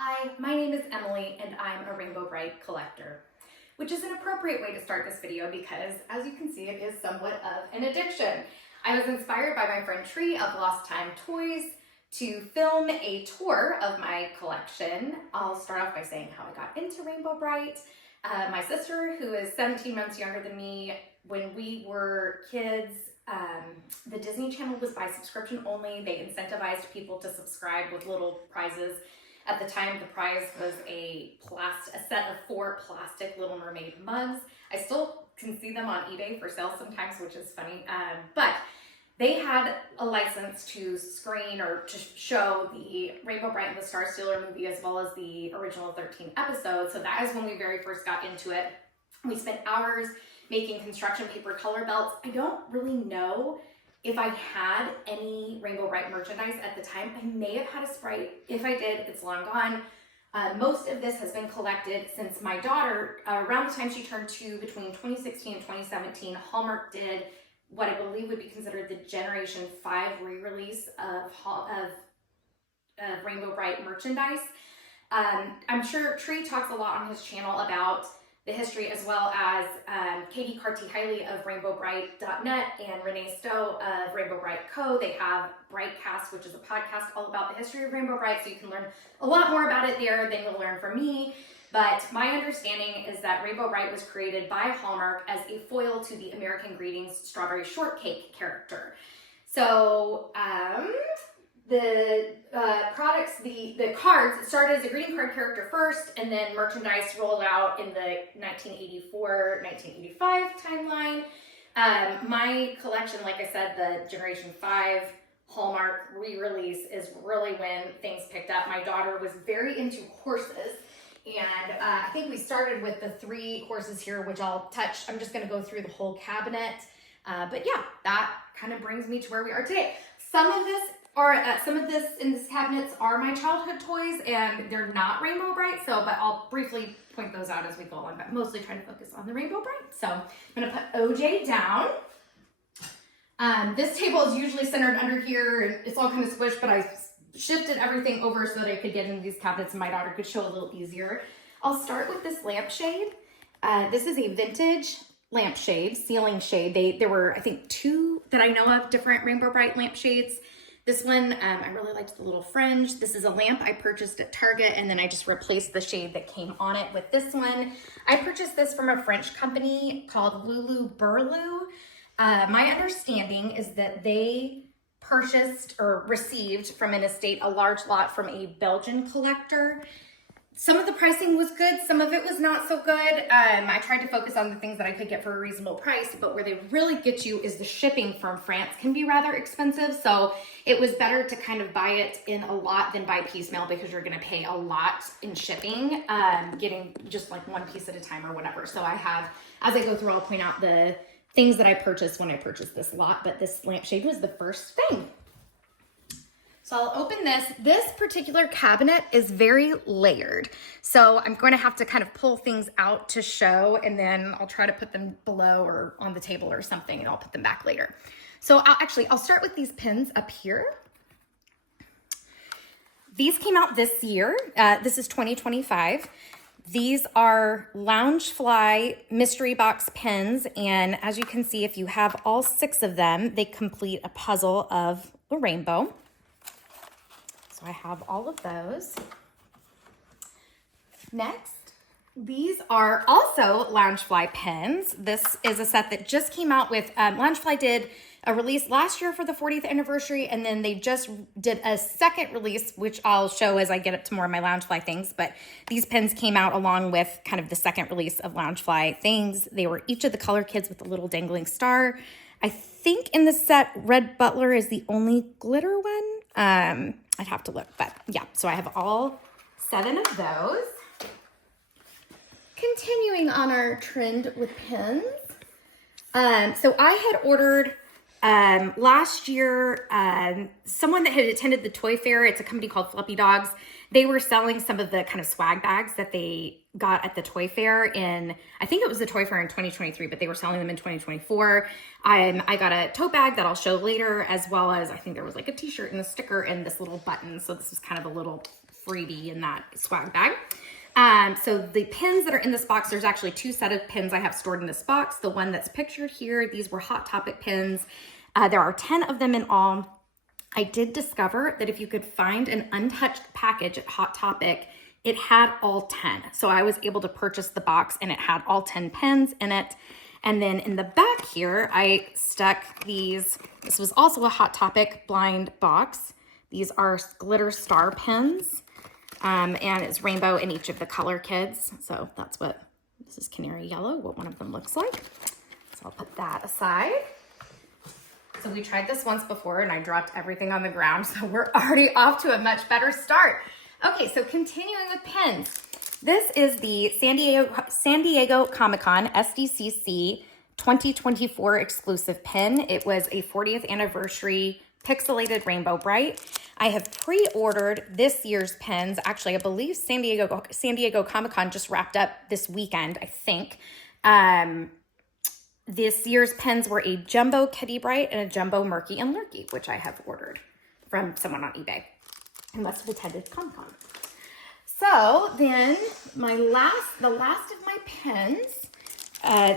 Hi, my name is Emily and I'm a Rainbow Brite collector, which is an appropriate way to start this video because, as you can see, it is somewhat of an addiction. I was inspired by my friend Tree of Lost Time Toys to film a tour of my collection. I'll start off by saying how I got into Rainbow Brite. My sister, who is 17 months younger than me, when we were kids, the Disney Channel was by subscription only. They incentivized people to subscribe with little prizes. At the time, the prize was a set of 4 plastic Little Mermaid mugs. I still can see them on eBay for sale sometimes, which is funny. But they had a license to screen or to show the Rainbow Brite and the Star Stealer movie as well as the original 13 episodes. So that is when we very first got into it. We spent hours making construction paper color belts. I don't really know if I had any Rainbow Brite merchandise at the time. I may have had a Sprite. If I did, it's long gone. Most of this has been collected since my daughter, around the time she turned 2, between 2016 and 2017, Hallmark did what I believe would be considered the Generation 5 re-release of Rainbow Brite merchandise. I'm sure Tree talks a lot on his channel about the history, as well as Katie Carty-Hiley of RainbowBrite.net and Renee Stowe of Rainbow Brite Co. They have Britecast, which is a podcast all about the history of Rainbow Brite, so you can learn a lot more about it there than you'll learn from me. But my understanding is that Rainbow Brite was created by Hallmark as a foil to the American Greetings strawberry shortcake character. So the products, the cards started as a greeting card character first, and then merchandise rolled out in the 1984-1985 timeline. My collection, like I said, the Generation 5 Hallmark re-release is really when things picked up. My daughter was very into horses, and I think we started with the 3 horses here, which I'll touch. I'm just going to go through the whole cabinet. But yeah, that kind of brings me to where we are today. Some of this in this cabinets are my childhood toys, and they're not Rainbow Brite. But I'll briefly point those out as we go along. But mostly trying to focus on the Rainbow Brite. So I'm going to put OJ down. This table is usually centered under here, and it's all kind of squished, but I shifted everything over so that I could get into these cabinets and my daughter could show a little easier. I'll start with this lampshade. This is a vintage lampshade, ceiling shade. There were, I think, 2 that I know of, different Rainbow Brite lampshades. This one, I really liked the little fringe. This is a lamp I purchased at Target, and then I just replaced the shade that came on it with this one. I purchased this from a French company called Lulu Burlu. My understanding is that they purchased or received from an estate a large lot from a Belgian collector. Some of the pricing was good, some of it was not so good. I tried to focus on the things that I could get for a reasonable price, but where they really get you is the shipping from France can be rather expensive. So it was better to kind of buy it in a lot than buy piecemeal, because you're gonna pay a lot in shipping, getting just like 1 piece at a time or whatever. So I have, as I go through, I'll point out the things that I purchased when I purchased this lot, but this lampshade was the first thing. So I'll open this. This particular cabinet is very layered. So I'm going to have to kind of pull things out to show, and then I'll try to put them below or on the table or something, and I'll put them back later. So I'll start with these pins up here. These came out this year. This is 2025. These are Loungefly mystery box pins, and as you can see, if you have all 6 of them, they complete a puzzle of a rainbow. So I have all of those. Next, these are also Loungefly pins. This is a set that just came out with, Loungefly did a release last year for the 40th anniversary, and then they just did a second release, which I'll show as I get up to more of my Loungefly things. But these pins came out along with kind of the second release of Loungefly things. They were each of the color kids with a little dangling star. I think in the set, Red Butler is the only glitter one. I'd have to look, but yeah, so I have all 7 of those. Continuing on our trend with pins. So I had ordered last year, someone that had attended the toy fair, it's a company called Fluffy Dogs. They were selling some of the kind of swag bags that they got at the toy fair in, I think it was the toy fair in 2023, but they were selling them in 2024. I got a tote bag that I'll show later, as well as I think there was like a t-shirt and a sticker and this little button. So this was kind of a little freebie in that swag bag. So the pins that are in this box, there's actually 2 sets of pins I have stored in this box. The one that's pictured here, these were Hot Topic pins. There are 10 of them in all. I did discover that if you could find an untouched package at Hot Topic, it had all 10. So I was able to purchase the box and it had all 10 pins in it. And then in the back here, I stuck these. This was also a Hot Topic blind box. These are glitter star pins. And it's rainbow in each of the color kids. So that's what, this is canary yellow, what one of them looks like. So I'll put that aside. So we tried this once before and I dropped everything on the ground. So we're already off to a much better start. Okay, so continuing with pins. This is the San Diego Comic-Con SDCC 2024 exclusive pin. It was a 40th anniversary pixelated Rainbow Brite. I have pre-ordered this year's pins. Actually, I believe San Diego Comic-Con just wrapped up this weekend, I think. This year's pins were a Jumbo Kitty Brite and a Jumbo Murky and Lurky, which I have ordered from someone on eBay who must have attended Comic-Con. So then the last of my pins,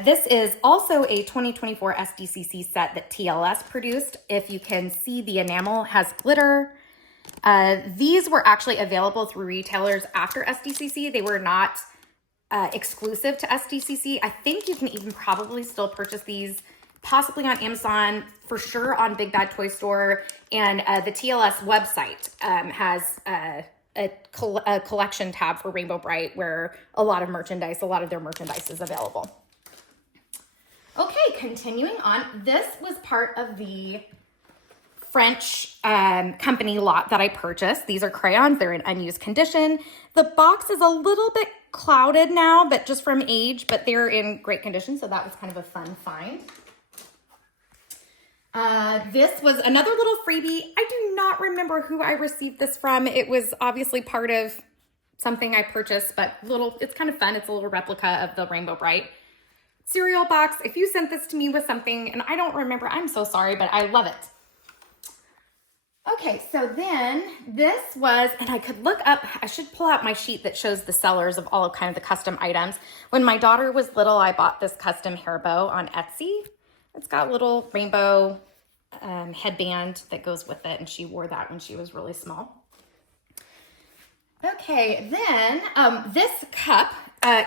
this is also a 2024 SDCC set that TLS produced. If you can see, the enamel has glitter. These were actually available through retailers after SDCC. They were not exclusive to SDCC. I think you can even probably still purchase these possibly on Amazon, for sure on Big Bad Toy Store, and the TLS website has a collection tab for Rainbow Brite where a lot of their merchandise is available. Okay, continuing on. This was part of the French company lot that I purchased. These are crayons. They're in unused condition. The box is a little bit clouded now, but just from age, but they're in great condition. So that was kind of a fun find. This was another little freebie. I do not remember who I received this from. It was obviously part of something I purchased, but it's kind of fun. It's a little replica of the Rainbow Brite cereal box. If you sent this to me with something and I don't remember, I'm so sorry, but I love it. Okay, so then this was, and I could look up, I should pull out my sheet that shows the sellers of all of kind of the custom items. When my daughter was little, I bought this custom hair bow on Etsy. It's got a little rainbow headband that goes with it, and she wore that when she was really small. Okay, then this cup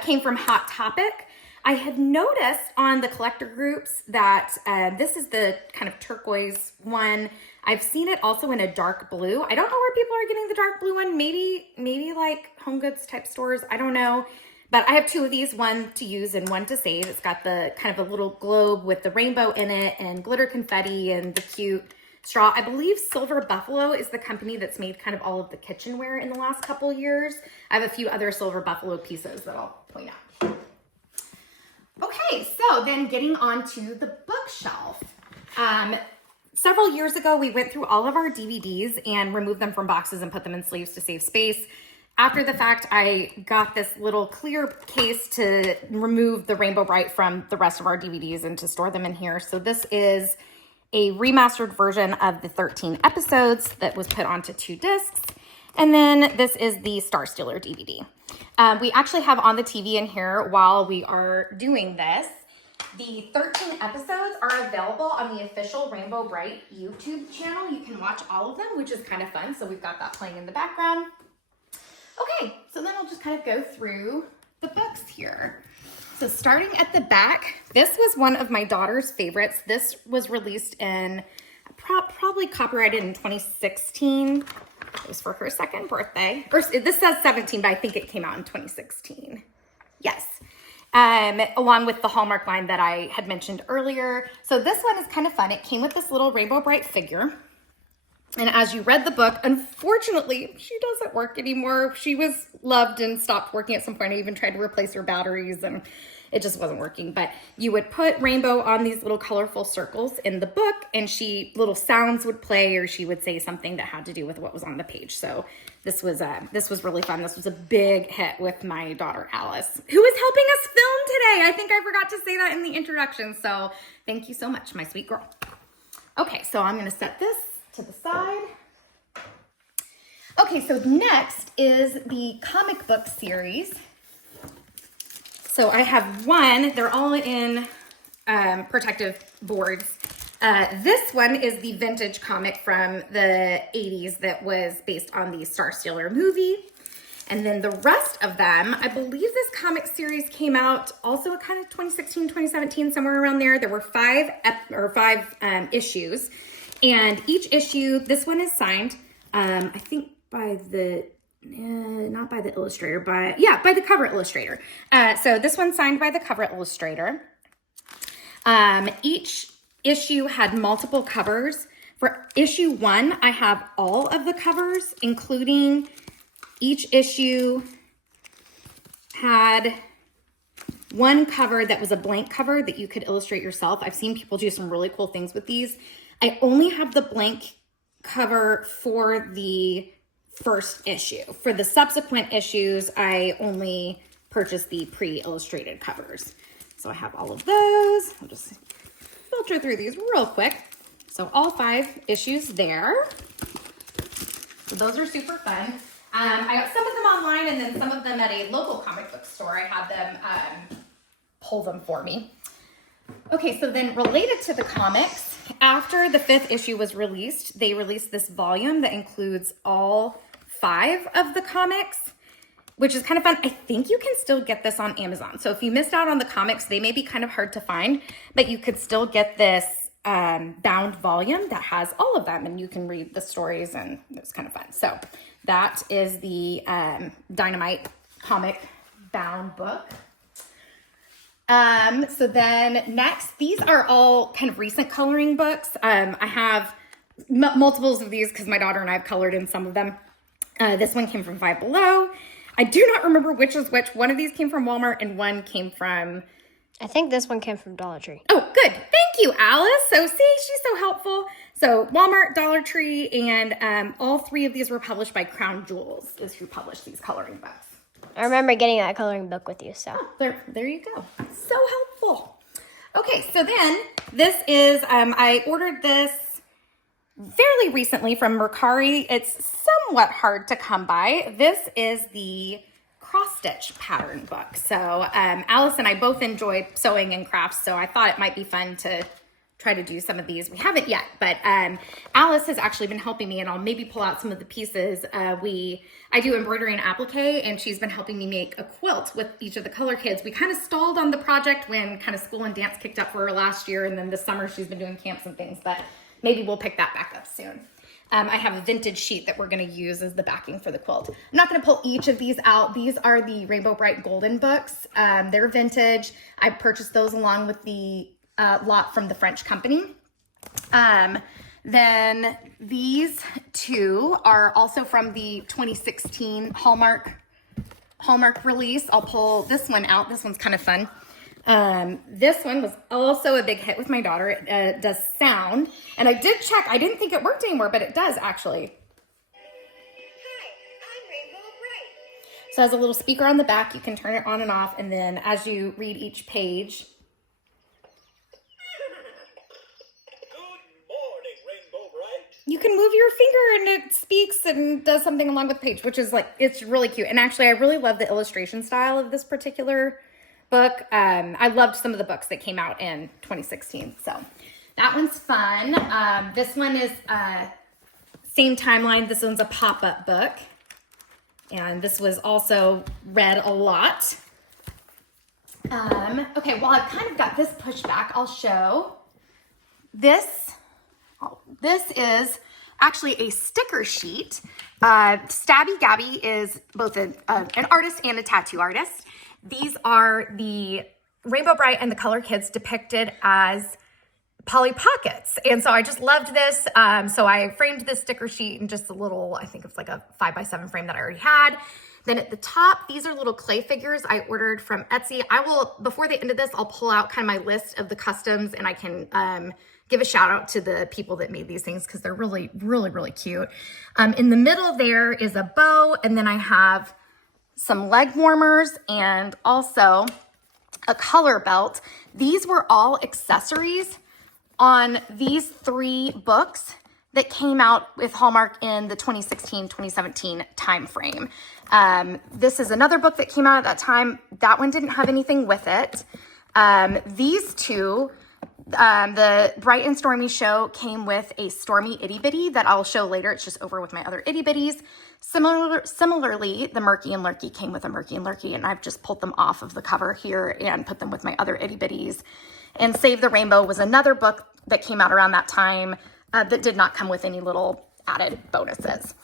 came from Hot Topic. I had noticed on the collector groups that this is the kind of turquoise one. I've seen it also in a dark blue. I don't know where people are getting the dark blue one. Maybe like home goods type stores. I don't know. But I have 2 of these, one to use and one to save. It's got the kind of a little globe with the rainbow in it and glitter confetti and the cute straw. I believe Silver Buffalo is the company that's made kind of all of the kitchenware in the last couple years. I have a few other Silver Buffalo pieces that I'll point out. Okay, so then getting on to the bookshelf. Several years ago, we went through all of our DVDs and removed them from boxes and put them in sleeves to save space. After the fact, I got this little clear case to remove the Rainbow Brite from the rest of our DVDs and to store them in here. So this is a remastered version of the 13 episodes that was put onto 2 discs. And then this is the Star Stealer DVD. We actually have on the TV in here while we are doing this. The 13 episodes are available on the official Rainbow Brite YouTube channel. You can watch all of them, which is kind of fun. So we've got that playing in the background. Okay, so then I'll just kind of go through the books here. So starting at the back, this was one of my daughter's favorites. This was released in, probably copyrighted in 2016. It was for her 2nd birthday. Or this says 17, but I think it came out in 2016. Yes. Along with the Hallmark line that I had mentioned earlier. So this one is kind of fun. It came with this little Rainbow Brite figure. And as you read the book, unfortunately, she doesn't work anymore. She was loved and stopped working at some point. I even tried to replace her batteries and it just wasn't working. But you would put Rainbow on these little colorful circles in the book and little sounds would play or she would say something that had to do with what was on the page. So this was really fun. This was a big hit with my daughter, Alice, who is helping us film today. I think I forgot to say that in the introduction. So thank you so much, my sweet girl. Okay, so I'm going to set this to the side. Okay, so next is the comic book series. So I have one, they're all in protective boards. This one is the vintage comic from the 80s that was based on the Star Stealer movie. And then the rest of them, I believe this comic series came out also kind of 2016, 2017, somewhere around there. There were five issues. And each issue, this one is signed, I think by the, not by the illustrator, by the cover illustrator. So this one's signed by the cover illustrator. Each issue had multiple covers. For issue 1, I have all of the covers, including each issue had one cover that was a blank cover that you could illustrate yourself. I've seen people do some really cool things with these. I only have the blank cover for the first issue. For the subsequent issues, I only purchased the pre-illustrated covers. So I have all of those. I'll just filter through these real quick. So all 5 issues there. So those are super fun. I got some of them online and then some of them at a local comic book store. I had them pull them for me. Okay, so then related to the comics, after the 5th issue was released, they released this volume that includes all 5 of the comics, which is kind of fun. I think you can still get this on Amazon. So if you missed out on the comics, they may be kind of hard to find, but you could still get this bound volume that has all of them and you can read the stories and it's kind of fun. So that is the Dynamite comic bound book. So then next, these are all kind of recent coloring books. I have multiples of these because my daughter and I have colored in some of them. This one came from Five Below. I do not remember which is which. One of these came from Walmart and one came from... I think this one came from Dollar Tree. Oh, good. Thank you, Alice. So see, she's so helpful. So Walmart, Dollar Tree, and all 3 of these were published by Crown Jewels is who published these coloring books. I remember getting that coloring book with you, so. Oh, there you go. So helpful. Okay, so then this is, I ordered this fairly recently from Mercari. It's somewhat hard to come by. This is the cross-stitch pattern book. So Alice and I both enjoy sewing and crafts, so I thought it might be fun to try to do some of these. We haven't yet, but Alice has actually been helping me, and I'll maybe pull out some of the pieces. I do embroidery and applique, and she's been helping me make a quilt with each of the color kids. We kind of stalled on the project when kind of school and dance kicked up for her last year, and then this summer she's been doing camps and things, but maybe we'll pick that back up soon. I have a vintage sheet that we're going to use as the backing for the quilt. I'm not going to pull each of these out. These are the Rainbow Brite Golden books. They're vintage. I purchased those along with the lot from the French company. Then these 2 are also from the 2016 Hallmark release. I'll pull this one out. This one's kind of fun. This one was also a big hit with my daughter. It does sound, and I did check. I didn't think it worked anymore, but it does actually. Hi, I'm Rainbow Brite. So it has a little speaker on the back. You can turn it on and off, and then as you read each page. Good morning, Rainbow Brite. You can move your finger and it speaks and does something along with the page, which is like, it's really cute. And actually, I really love the illustration style of this particular book. I loved some of the books that came out in 2016. So that one's fun. This one is same timeline. This one's a pop-up book. And this was also read a lot. Okay, well, I've kind of got this pushed back. I'll show this. This is actually a sticker sheet. Stabby Gabby is both an artist and a tattoo artist. These are the Rainbow Brite and the Color Kids depicted as Polly Pockets. And so I just loved this. So I framed this sticker sheet in just a little, I think it's like a 5x7 frame that I already had. Then at the top, these are little clay figures I ordered from Etsy. I will, before the end of this, I'll pull out kind of my list of the customs and I can give a shout out to the people that made these things because they're really, really, really cute. In the middle there is a bow, and then I have some leg warmers and also a color belt. These were all accessories on these 3 books that came out with Hallmark in the 2016-2017 time frame. This is another book that came out at that time. That one didn't have anything with it. These two, the Bright and Stormy show came with a Stormy itty bitty that I'll show later. It's just over with my other itty bitties. Similarly, the Murky and Lurky came with a Murky and Lurky, and I've just pulled them off of the cover here and put them with my other itty bitties. And Save the Rainbow was another book that came out around that time that did not come with any little added bonuses.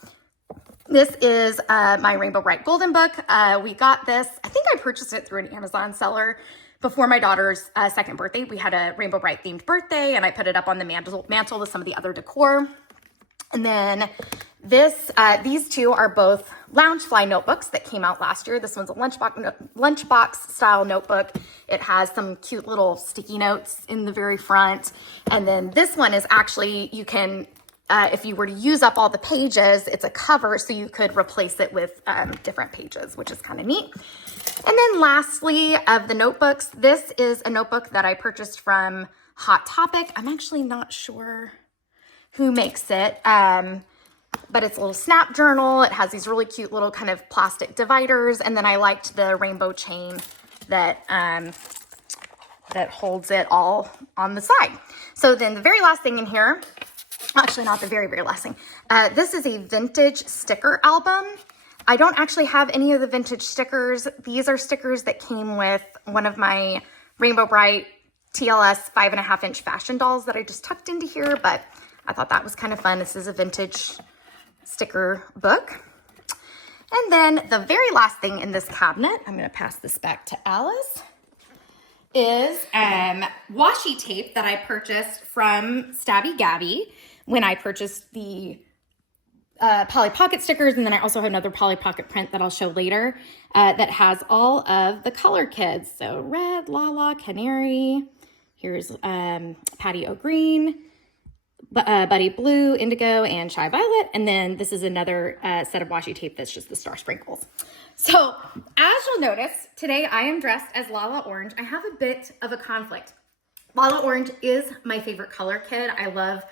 This is my Rainbow Brite Golden book. We got this, I think I purchased it through an Amazon seller before my daughter's second birthday. We had a Rainbow Brite themed birthday, and I put it up on the mantle with some of the other decor. And then these two are both Loungefly notebooks that came out last year. This one's a lunchbox style notebook. It has some cute little sticky notes in the very front. And then this one is actually, you can, if you were to use up all the pages, it's a cover, so you could replace it with different pages, which is kind of neat. And then lastly, of the notebooks, this is a notebook that I purchased from Hot Topic. I'm actually not sure who makes it, but it's a little snap journal. It has these really cute little kind of plastic dividers, and then I liked the rainbow chain that that holds it all on the side. So then the very last thing in here, actually not the very last thing, this is a vintage sticker album. I don't actually have any of the vintage stickers. These are stickers that came with one of my Rainbow Brite TLS 5.5-inch fashion dolls that I just tucked into here, but I thought that was kind of fun. This is a vintage sticker book. And then the very last thing in this cabinet, I'm going to pass this back to Alice, is washi tape that I purchased from Stabby Gabby when I purchased the Polly Pocket stickers. And then I also have another Polly Pocket print that I'll show later that has all of the color kids. So red, Lala, Canary, here's Patty O'Green, Buddy Blue, Indigo, and Shy Violet. And then this is another set of washi tape that's just the star sprinkles. So as you'll notice, today I am dressed as Lala Orange. I have a bit of a conflict. Lala Orange is my favorite color kid. I love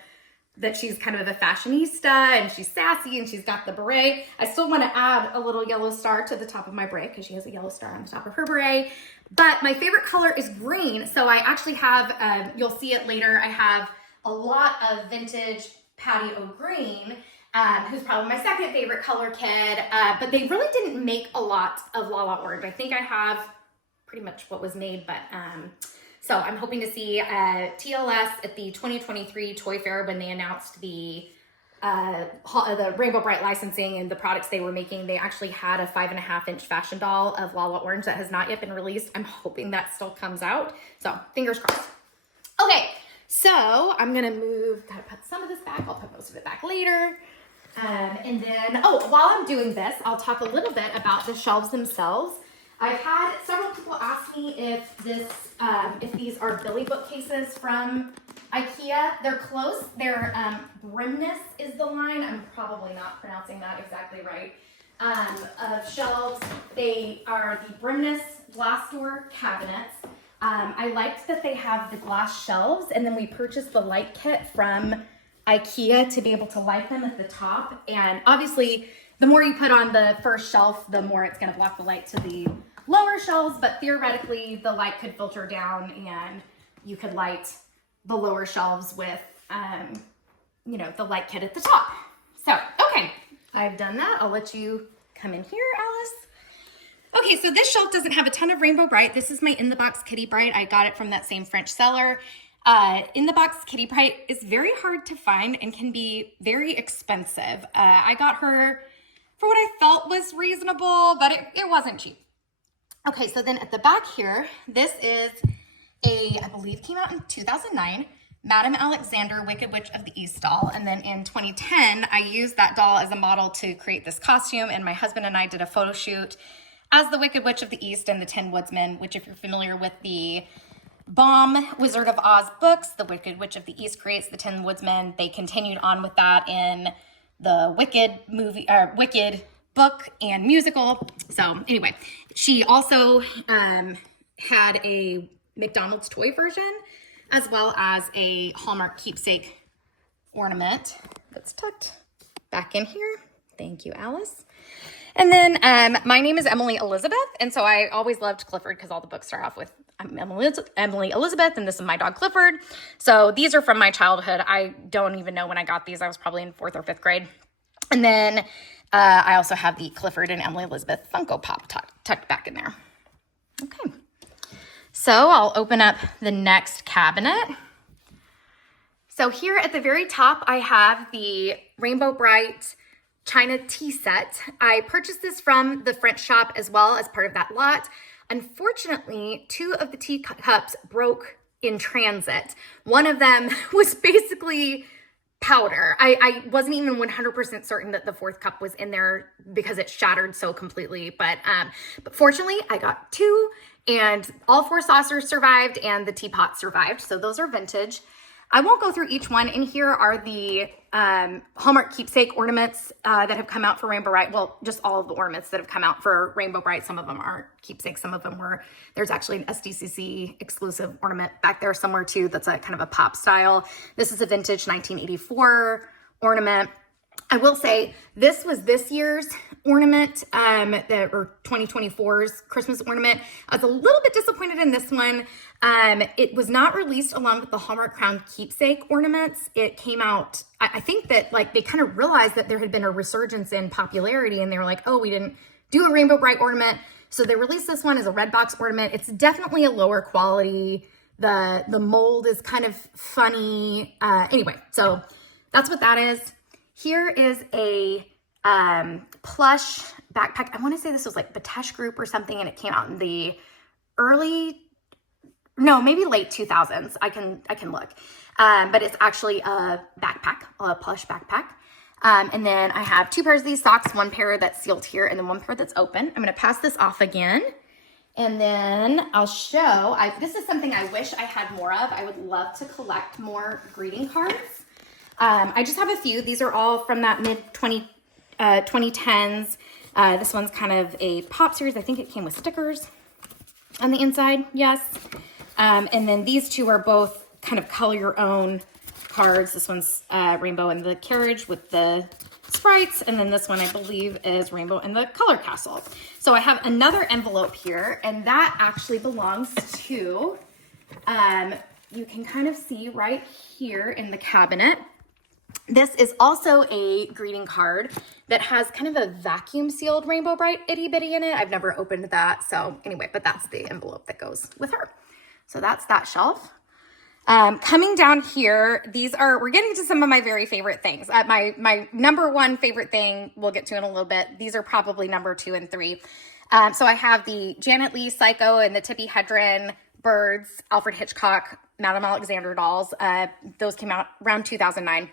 that she's kind of a fashionista and she's sassy and she's got the beret. I still want to add a little yellow star to the top of my beret because she has a yellow star on the top of her beret. But my favorite color is green. So I actually have, you'll see it later, I have a lot of vintage Patty O'Green, who's probably my second favorite color kid, but they really didn't make a lot of Lala Orange. I think I have pretty much what was made, but so I'm hoping to see TLS at the 2023 Toy Fair when they announced the Rainbow Brite licensing and the products they were making. They actually had a 5.5-inch fashion doll of Lala Orange that has not yet been released. I'm hoping that still comes out. So fingers crossed. Okay. So I'm gonna gotta put some of this back. I'll put most of it back later. And then, while I'm doing this, I'll talk a little bit about the shelves themselves. I've had several people ask me if these are Billy bookcases from IKEA. They're close. They're Brimness is the line. I'm probably not pronouncing that exactly right. Of shelves. They are the Brimness glass door cabinets. I liked that they have the glass shelves, and then we purchased the light kit from IKEA to be able to light them at the top. And obviously, the more you put on the first shelf, the more it's going to block the light to the lower shelves, but theoretically, the light could filter down and you could light the lower shelves with, the light kit at the top. So, okay, I've done that. I'll let you come in here, Alice. Okay, so this shelf doesn't have a ton of Rainbow Brite. This is my In the Box Kitty Brite. I got it from that same French seller. In the Box Kitty Brite is very hard to find and can be very expensive. I got her for what I felt was reasonable, but it wasn't cheap. Okay, so then at the back here, this is I believe came out in 2009, Madame Alexander, Wicked Witch of the East doll. And then in 2010, I used that doll as a model to create this costume, and my husband and I did a photo shoot as the Wicked Witch of the East and the Tin Woodsman, which if you're familiar with the Baum Wizard of Oz books, the Wicked Witch of the East creates the Tin Woodsman. They continued on with that in the Wicked book and musical. So anyway, she also had a McDonald's toy version as well as a Hallmark keepsake ornament it's tucked back in here. Thank you, Alice. And then my name is Emily Elizabeth, and so I always loved Clifford because all the books start off with I'm Emily Elizabeth, and this is my dog Clifford. So these are from my childhood. I don't even know when I got these. I was probably in 4th or 5th grade. And then I also have the Clifford and Emily Elizabeth Funko Pop tucked back in there. Okay. So I'll open up the next cabinet. So here at the very top, I have the Rainbow Brite China tea set. I purchased this from the French shop as well as part of that lot. Unfortunately, 2 of the teacups broke in transit. One of them was basically powder. I wasn't even 100% certain that the 4th cup was in there because it shattered so completely. But fortunately, I got 2, and all 4 saucers survived and the teapot survived. So those are vintage. I won't go through each one. In here are the Hallmark keepsake ornaments that have come out for Rainbow Brite. Well, just all of the ornaments that have come out for Rainbow Brite. Some of them aren't keepsakes. Some of them were. There's actually an SDCC exclusive ornament back there somewhere too that's a kind of a pop style. This is a vintage 1984 ornament. I will say this was this year's ornament, or 2024's Christmas ornament. I was a little bit disappointed in this one. It was not released along with the Hallmark Crown keepsake ornaments. It came out, I think that like they kind of realized that there had been a resurgence in popularity, and they were like, oh, we didn't do a Rainbow Brite ornament. So they released this one as a red box ornament. It's definitely a lower quality. The mold is kind of funny. Anyway, so that's what that is. Here is a plush backpack. I want to say this was like Batesh Group or something, and it came out in the maybe late 2000s. I can look. But it's actually a backpack, a plush backpack. And then I have 2 pairs of these socks, 1 pair that's sealed here and then 1 pair that's open. I'm going to pass this off again. And then I'll show, this is something I wish I had more of. I would love to collect more greeting cards. I just have a few. These are all from that mid-2010s. This one's kind of a pop series. I think it came with stickers on the inside. Yes. And then these 2 are both kind of color your own cards. This one's Rainbow in the Carriage with the sprites. And then this one, I believe, is Rainbow in the Color Castle. So I have another envelope here, and that actually belongs to, you can kind of see right here in the cabinet. This is also a greeting card that has kind of a vacuum sealed Rainbow Brite itty bitty in it. I've never opened that. So anyway, but that's the envelope that goes with her. So that's that shelf. Coming down here, we're getting to some of my very favorite things. My number 1 favorite thing we'll get to in a little bit. These are probably number 2 and 3. So I have the Janet Leigh Psycho and the Tippi Hedren Birds, Alfred Hitchcock, Madame Alexander dolls. Those came out around 2009.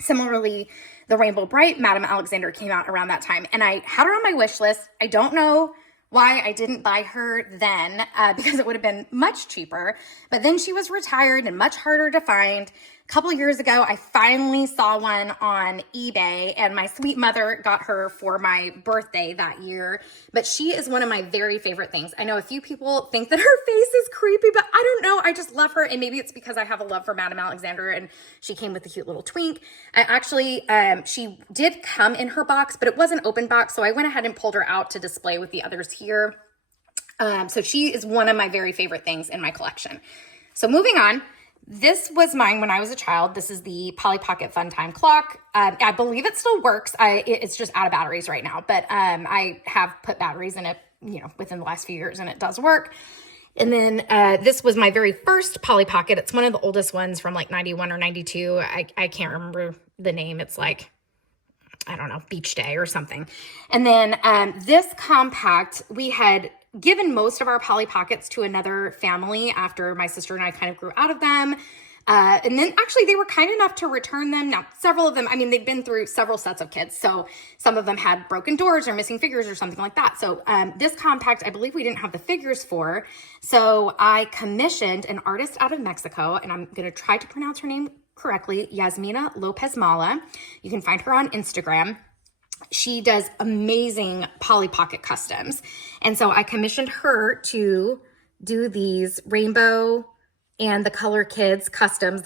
Similarly, the Rainbow Brite Madame Alexander came out around that time, and I had her on my wish list. I don't know why I didn't buy her then, because it would have been much cheaper, but then she was retired and much harder to find. A couple years ago, I finally saw one on eBay, and my sweet mother got her for my birthday that year, but she is one of my very favorite things. I know a few people think that her face is creepy, but I don't know. I just love her, and maybe it's because I have a love for Madame Alexander, and she came with a cute little twink. I actually, she did come in her box, but it was an open box, so I went ahead and pulled her out to display with the others here. So she is one of my very favorite things in my collection. So moving on. This was mine when I was a child. This is the Polly Pocket Fun Time Clock. I believe it still works. It's just out of batteries right now, but I have put batteries in it, within the last few years, and it does work. And then this was my very first Polly Pocket. It's one of the oldest ones from like 91 or 92. I can't remember the name. It's like, I don't know, Beach Day or something. And then this compact, we had given most of our Polly Pockets to another family after my sister and I kind of grew out of them. And then actually they were kind enough to return them. Now, several of them, they'd been through several sets of kids. So some of them had broken doors or missing figures or something like that. So this compact, I believe we didn't have the figures for. So I commissioned an artist out of Mexico, and I'm going to try to pronounce her name correctly, Yasmina Lopez Mala. You can find her on Instagram. She does amazing Polly Pocket customs. And so I commissioned her to do these rainbow and the Color Kids Customs.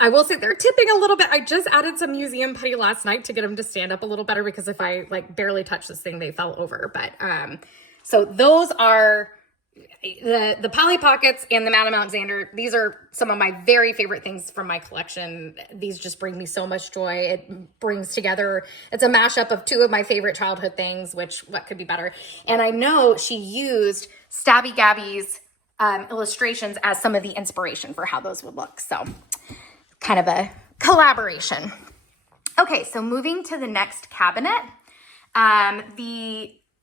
I will say they're tipping a little bit. I just added some museum putty last night to get them to stand up a little better, because if I like barely touch this thing, they fell over. But so those are the Polly Pockets and the Madame Alexander. These are some of my very favorite things from my collection. These just bring me so much joy. It brings together, it's a mashup of two of my favorite childhood things, which what could be better? And I know she used Stabby Gabby's illustrations as some of the inspiration for how those would look. So kind of a collaboration. Okay, so moving to the next cabinet.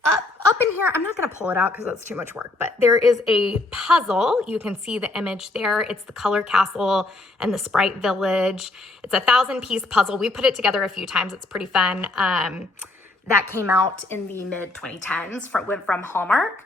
Up in here, I'm not going to pull it out because that's too much work, but there is a puzzle. You can see the image there. It's the Color Castle and the Sprite Village. It's a 1,000-piece puzzle. We put it together a few times. It's pretty fun. That came out in the mid-2010s from Hallmark.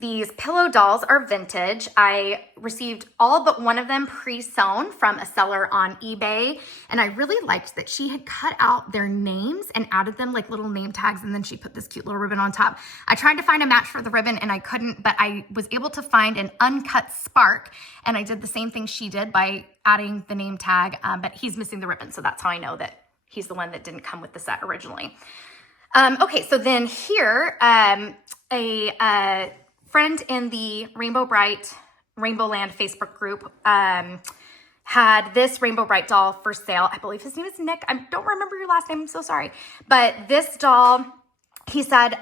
These pillow dolls are vintage. I received all but one of them pre-sewn from a seller on eBay, and I really liked that she had cut out their names and added them like little name tags, and then she put this cute little ribbon on top. I tried to find a match for the ribbon and I couldn't, but I was able to find an uncut spark, and I did the same thing she did by adding the name tag, but he's missing the ribbon, so that's how I know that he's the one that didn't come with the set originally. Okay, so then here, a friend in the Rainbow Brite Rainbow Land Facebook group had this Rainbow Brite doll for sale. I believe his name is Nick. I don't remember your last name. I'm so sorry. But this doll, he said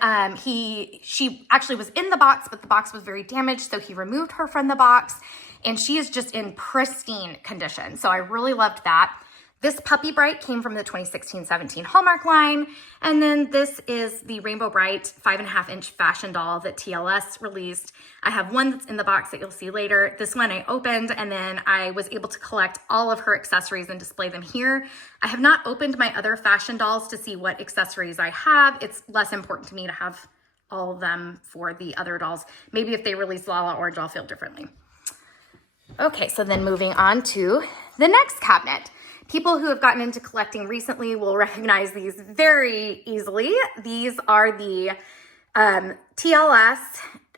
she actually was in the box, but the box was very damaged, so he removed her from the box, and she is just in pristine condition. So I really loved that. This Puppy Brite came from the 2016-17 Hallmark line. And then this is the Rainbow Brite 5.5-inch fashion doll that TLS released. I have one that's in the box that you'll see later. This one I opened, and then I was able to collect all of her accessories and display them here. I have not opened my other fashion dolls to see what accessories I have. It's less important to me to have all of them for the other dolls. Maybe if they release Lala Orange, I'll feel differently. Okay, so then moving on to the next cabinet. People who have gotten into collecting recently will recognize these very easily. These are the TLS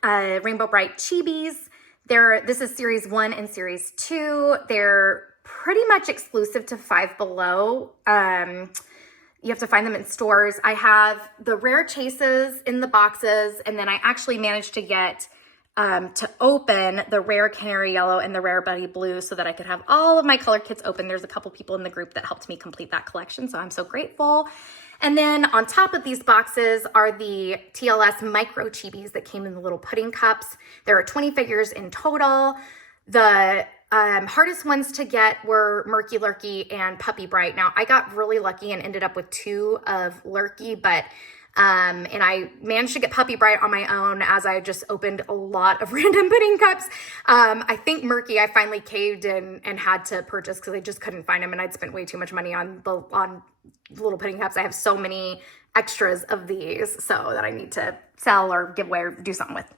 Rainbow Brite Chibis. This is series 1 and series 2. They're pretty much exclusive to Five Below. You have to find them in stores. I have the rare chases in the boxes, and then I actually managed to get to open the rare Canary Yellow and the rare Buddy Blue so that I could have all of my color kits open. There's a couple people in the group that helped me complete that collection, so I'm so grateful. And then on top of these boxes are the TLS Micro Chibis that came in the little pudding cups. There are 20 figures in total. The hardest ones to get were Murky Lurky and Puppy Brite. Now, I got really lucky and ended up with 2 of Lurky, but and I managed to get Puppy Brite on my own as I just opened a lot of random pudding cups. I think Murky I finally caved in and had to purchase because I just couldn't find them, and I'd spent way too much money on little pudding cups. I have so many extras of these so that I need to sell or give away or do something with.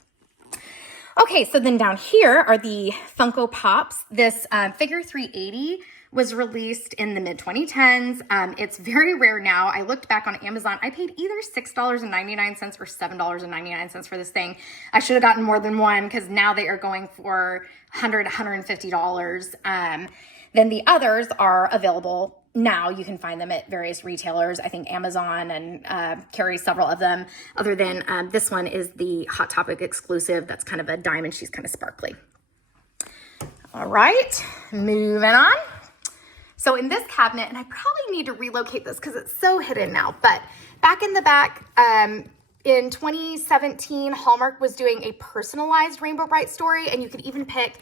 Okay, so then down here are the Funko Pops. This figure 380 was released in the mid-2010s. It's very rare now. I looked back on Amazon. I paid either $6.99 or $7.99 for this thing. I should have gotten more than one because now they are going for $100, $150. Then the others are available now. You can find them at various retailers. I think Amazon and carries several of them. Other than this one is the Hot Topic exclusive. That's kind of a diamond. She's kind of sparkly. All right, moving on. So in this cabinet, and I probably need to relocate this because it's so hidden now, but back in the back, in 2017, Hallmark was doing a personalized Rainbow Brite story, and you could even pick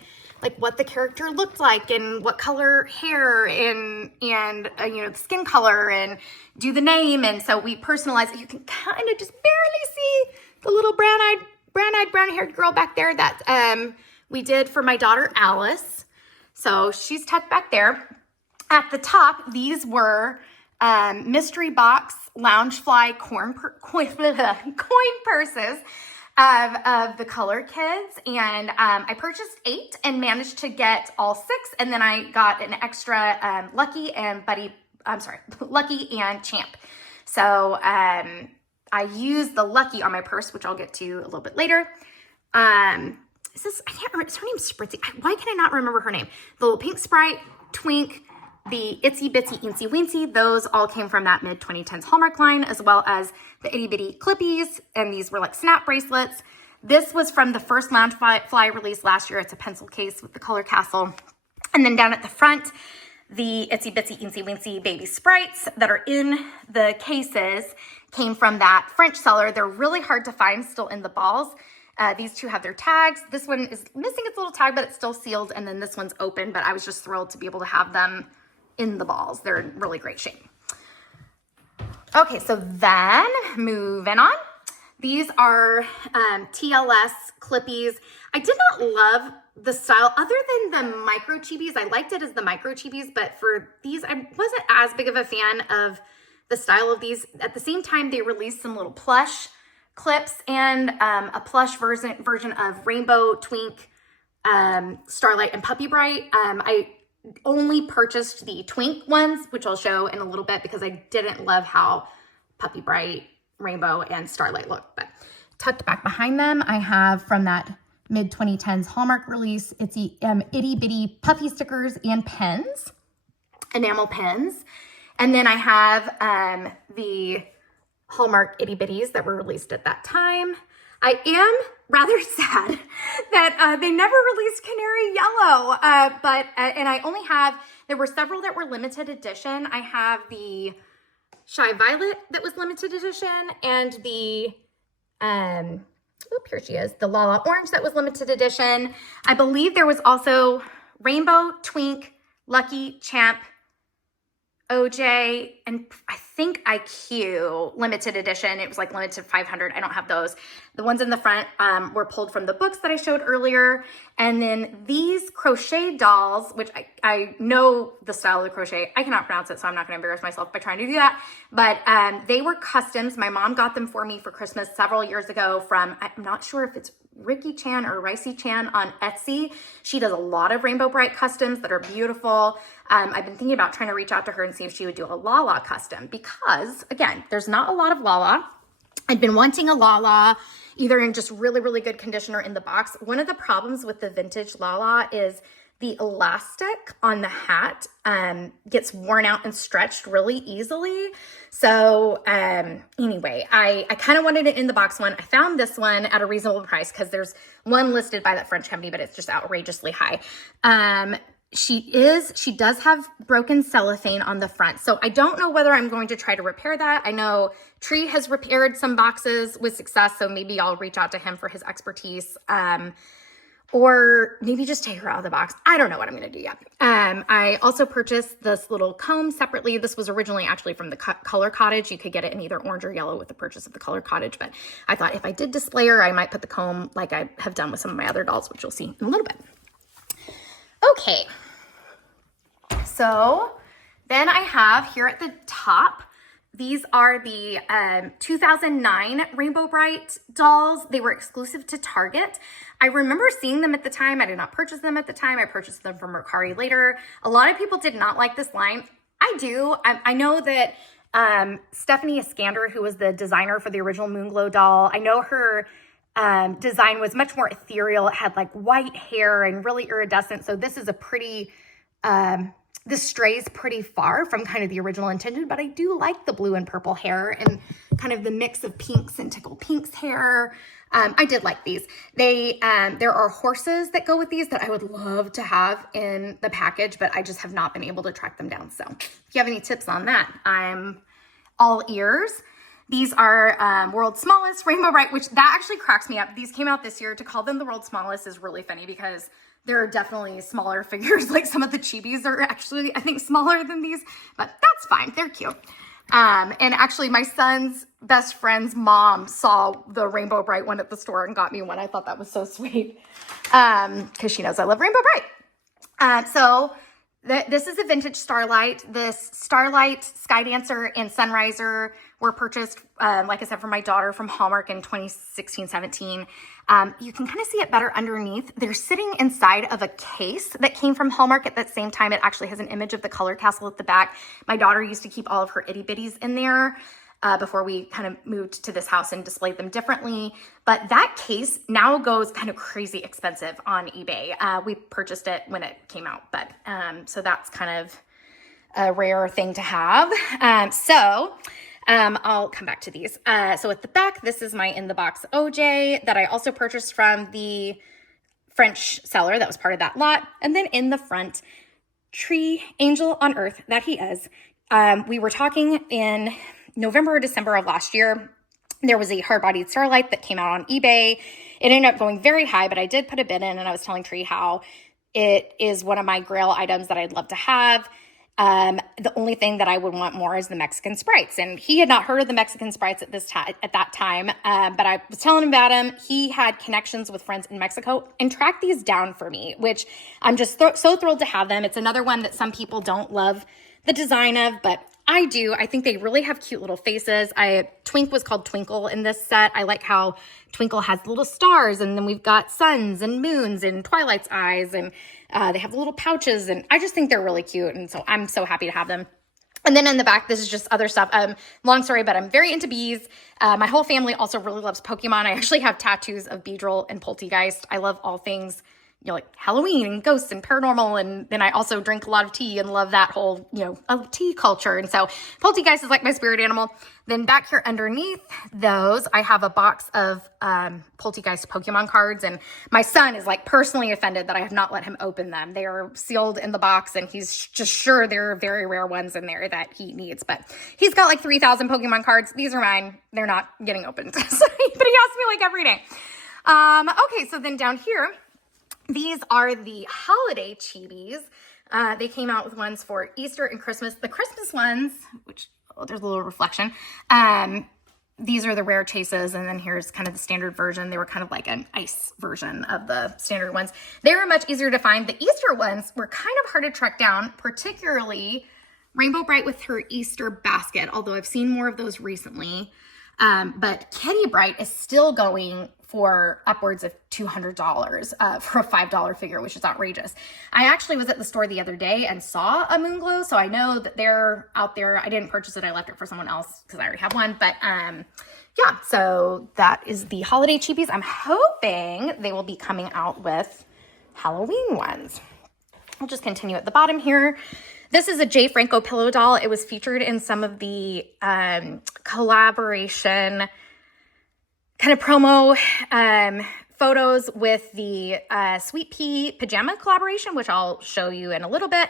like what the character looked like and what color hair and you know, the skin color and do the name. And so we personalized it. You can kind of just barely see the little brown-haired girl back there that we did for my daughter Alice. So she's tucked back there. At the top, these were mystery box Loungefly coin purses of the Color Kids, and I purchased 8 and managed to get all 6, and then I got an extra Lucky and Champ. So I used the Lucky on my purse, which I'll get to a little bit later. is this, I can't remember, is her name Spritzy? Why can I not remember her name? The little pink Sprite, Twink, the Itsy Bitsy Eensy Weensy, those all came from that mid-2010s Hallmark line, as well as the Itty Bitty Clippies, and these were like snap bracelets. This was from the first Loungefly release last year. It's a pencil case with the color castle. And then down at the front, the Itsy Bitsy Eensy Weensy baby sprites that are in the cases came from that French seller. They're really hard to find still in the balls. These two have their tags. This one is missing its little tag, but it's still sealed. And then this one's open, but I was just thrilled to be able to have them in the balls. They're in really great shape. Okay, so then moving on. These are TLS Clippies. I did not love the style other than the micro chibis. I liked it as the micro chibis, but for these, I wasn't as big of a fan of the style of these. At the same time, they released some little plush clips and a plush version of Rainbow, Twink, Starlight, and Puppy Brite. I only purchased the Twink ones, which I'll show in a little bit because I didn't love how Puppy Brite, Rainbow, and Starlight look. But tucked back behind them, I have from that mid-2010s Hallmark release, it's the itty bitty puppy stickers and pens, enamel pens. And then I have the Hallmark itty bitties that were released at that time. I am rather sad that they never released Canary Yellow, and I only have, there were several that were limited edition. I have the Shy Violet that was limited edition, and the, here she is, the Lala Orange that was limited edition. I believe there was also Rainbow, Twink, Lucky, Champ, OJ, and I think IQ limited edition. It was like limited 500. I don't have those. The ones in the front were pulled from the books that I showed earlier. And then these crochet dolls, which I know the style of the crochet. I cannot pronounce it, so I'm not going to embarrass myself by trying to do that. But they were customs. My mom got them for me for Christmas several years ago from, I'm not sure if it's Ricky Chan or Ricey Chan on Etsy. She does a lot of Rainbow Brite customs that are beautiful. I've been thinking about trying to reach out to her and see if she would do a Lala custom because, again, there's not a lot of Lala. I'd been wanting a Lala either in just really, really good condition or in the box. One of the problems with the vintage Lala is the elastic on the hat gets worn out and stretched really easily. So anyway, I kind of wanted it in the box one. I found this one at a reasonable price because there's one listed by that French company, but it's just outrageously high. She does have broken cellophane on the front. So I don't know whether I'm going to try to repair that. I know Tree has repaired some boxes with success, so maybe I'll reach out to him for his expertise. Or maybe just take her out of the box. I don't know what I'm going to do yet. I also purchased this little comb separately. This was originally actually from the Color Cottage. You could get it in either orange or yellow with the purchase of the Color Cottage. But I thought if I did display her, I might put the comb like I have done with some of my other dolls, which you'll see in a little bit. Okay. So then I have here at the top, these are the 2009 Rainbow Brite dolls. They were exclusive to Target. I remember seeing them at the time. I did not purchase them at the time. I purchased them from Mercari later. A lot of people did not like this line. I do. I know that Stephanie Iskander, who was the designer for the original Moonglow doll, I know her design was much more ethereal. It had like white hair and really iridescent. So this is a pretty... this strays pretty far from kind of the original intention, but I do like the blue and purple hair and kind of the mix of pinks and Tickle Pink's hair. I did like these. There are horses that go with these that I would love to have in the package, but I just have not been able to track them down. So if you have any tips on that, I'm all ears. These are World's Smallest Rainbow Brite, which that actually cracks me up. These came out this year. To call them the World's Smallest is really funny because there are definitely smaller figures. Like some of the chibis are actually, I think, smaller than these, but that's fine. They're cute. And actually my son's best friend's mom saw the Rainbow Brite one at the store and got me one. I thought that was so sweet because she knows I love Rainbow Brite. This is a vintage Starlight. This Starlight, Sky Dancer, and Sunriser were purchased, like I said, for my daughter from Hallmark in 2016-17. You can kind of see it better underneath. They're sitting inside of a case that came from Hallmark at that same time. It actually has an image of the color castle at the back. My daughter used to keep all of her itty bitties in there. before we kind of moved to this house and displayed them differently. But that case now goes kind of crazy expensive on eBay. We purchased it when it came out, but so that's kind of a rare thing to have. I'll come back to these. So at the back, this is my in the box OJ that I also purchased from the French seller that was part of that lot. And then in the front, tree angel on earth that he is. We were talking in November or December of last year. There was a hard-bodied starlight that came out on eBay. It ended up going very high, but I did put a bid in, and I was telling Tree how it is one of my grail items that I'd love to have. The only thing that I would want more is the Mexican sprites, and he had not heard of the Mexican sprites at that time. But I was telling him about him. He had connections with friends in Mexico and tracked these down for me, which I'm just so thrilled to have them. It's another one that some people don't love the design of, but I do. I think they really have cute little faces. Twink was called Twinkle in this set. I like how Twinkle has little stars, and then we've got suns and moons and Twilight's eyes, and they have little pouches, and I just think they're really cute, and so I'm so happy to have them. And then in the back, this is just other stuff. Long story, but I'm very into bees. My whole family also really loves Pokemon. I actually have tattoos of Beedrill and Poltergeist. I love all things, like Halloween and ghosts and paranormal. And then I also drink a lot of tea and love that whole, tea culture. And so Poltergeist is like my spirit animal. Then back here underneath those, I have a box of Poltergeist Pokemon cards. And my son is like personally offended that I have not let him open them. They are sealed in the box, and he's just sure there are very rare ones in there that he needs. But he's got like 3,000 Pokemon cards. These are mine. They're not getting opened. But he asks me like every day. Okay, so then down here, these are the holiday chibis. They came out with ones for Easter and Christmas. The Christmas ones, which, there's a little reflection. These are the rare chases, and then here's kind of the standard version. They were kind of like an ice version of the standard ones. They were much easier to find. The Easter ones were kind of hard to track down, particularly Rainbow Brite with her Easter basket, although I've seen more of those recently. But Kitty Brite is still going for upwards of $200 for a $5 figure, which is outrageous. I actually was at the store the other day and saw a Moonglow, so I know that they're out there. I didn't purchase it. I left it for someone else because I already have one. But yeah, so that is the holiday chibis. I'm hoping they will be coming out with Halloween ones. I'll just continue at the bottom here. This is a Jay Franco pillow doll. It was featured in some of the collaboration kind of promo photos with the Sweet Pea pajama collaboration, which I'll show you in a little bit.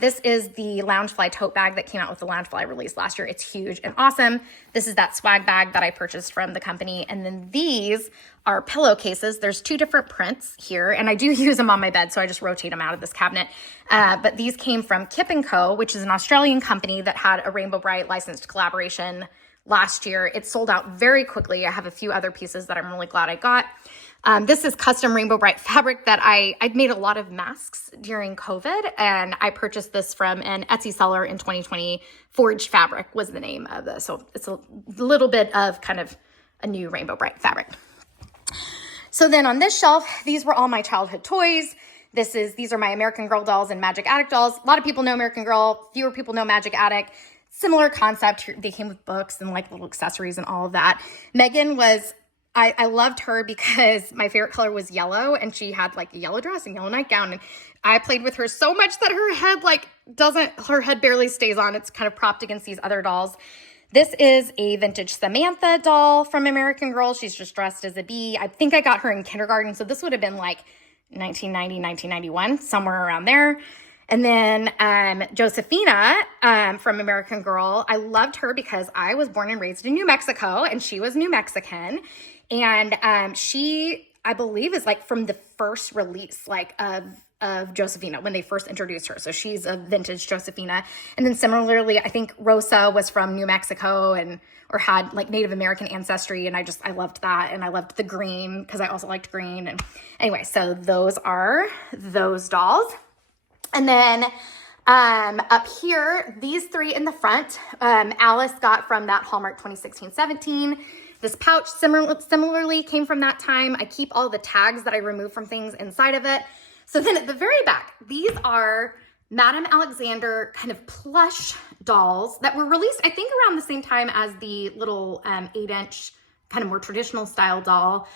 This is the Loungefly tote bag that came out with the Loungefly release last year. It's huge and awesome. This is that swag bag that I purchased from the company. And then these are pillowcases. There's two different prints here, and I do use them on my bed, so I just rotate them out of this cabinet. But these came from Kip & Co., which is an Australian company that had a Rainbow Brite licensed collaboration last year. It sold out very quickly. I have a few other pieces that I'm really glad I got. This is custom Rainbow Brite fabric that I'd made a lot of masks during COVID, and I purchased this from an Etsy seller in 2020. Forged Fabric was the name of this. So it's a little bit of kind of a new Rainbow Brite fabric. So then on this shelf, these were all my childhood toys. These are my American Girl dolls and Magic Attic dolls. A lot of people know American Girl. Fewer people know Magic Attic. Similar concept. They came with books and like little accessories and all of that. Megan was, I loved her because my favorite color was yellow, and she had like a yellow dress and yellow nightgown, and I played with her so much that her head barely stays on. It's kind of propped against these other dolls. This is a vintage Samantha doll from American Girl. She's just dressed as a bee. I think I got her in kindergarten, so this would have been like 1990, 1991, somewhere around there. And then Josephina from American Girl, I loved her because I was born and raised in New Mexico, and she was New Mexican. And she, I believe, is like from the first release of Josephina when they first introduced her. So she's a vintage Josephina. And then similarly, I think Rosa was from New Mexico or had like Native American ancestry. And I loved that. And I loved the green because I also liked green. And anyway, so those are those dolls. And then up here, these three in the front, Alice got from that Hallmark 2016-17. This pouch similarly came from that time. I keep all the tags that I remove from things inside of it. So then at the very back, these are Madame Alexander kind of plush dolls that were released, I think, around the same time as the little 8-inch kind of more traditional style doll.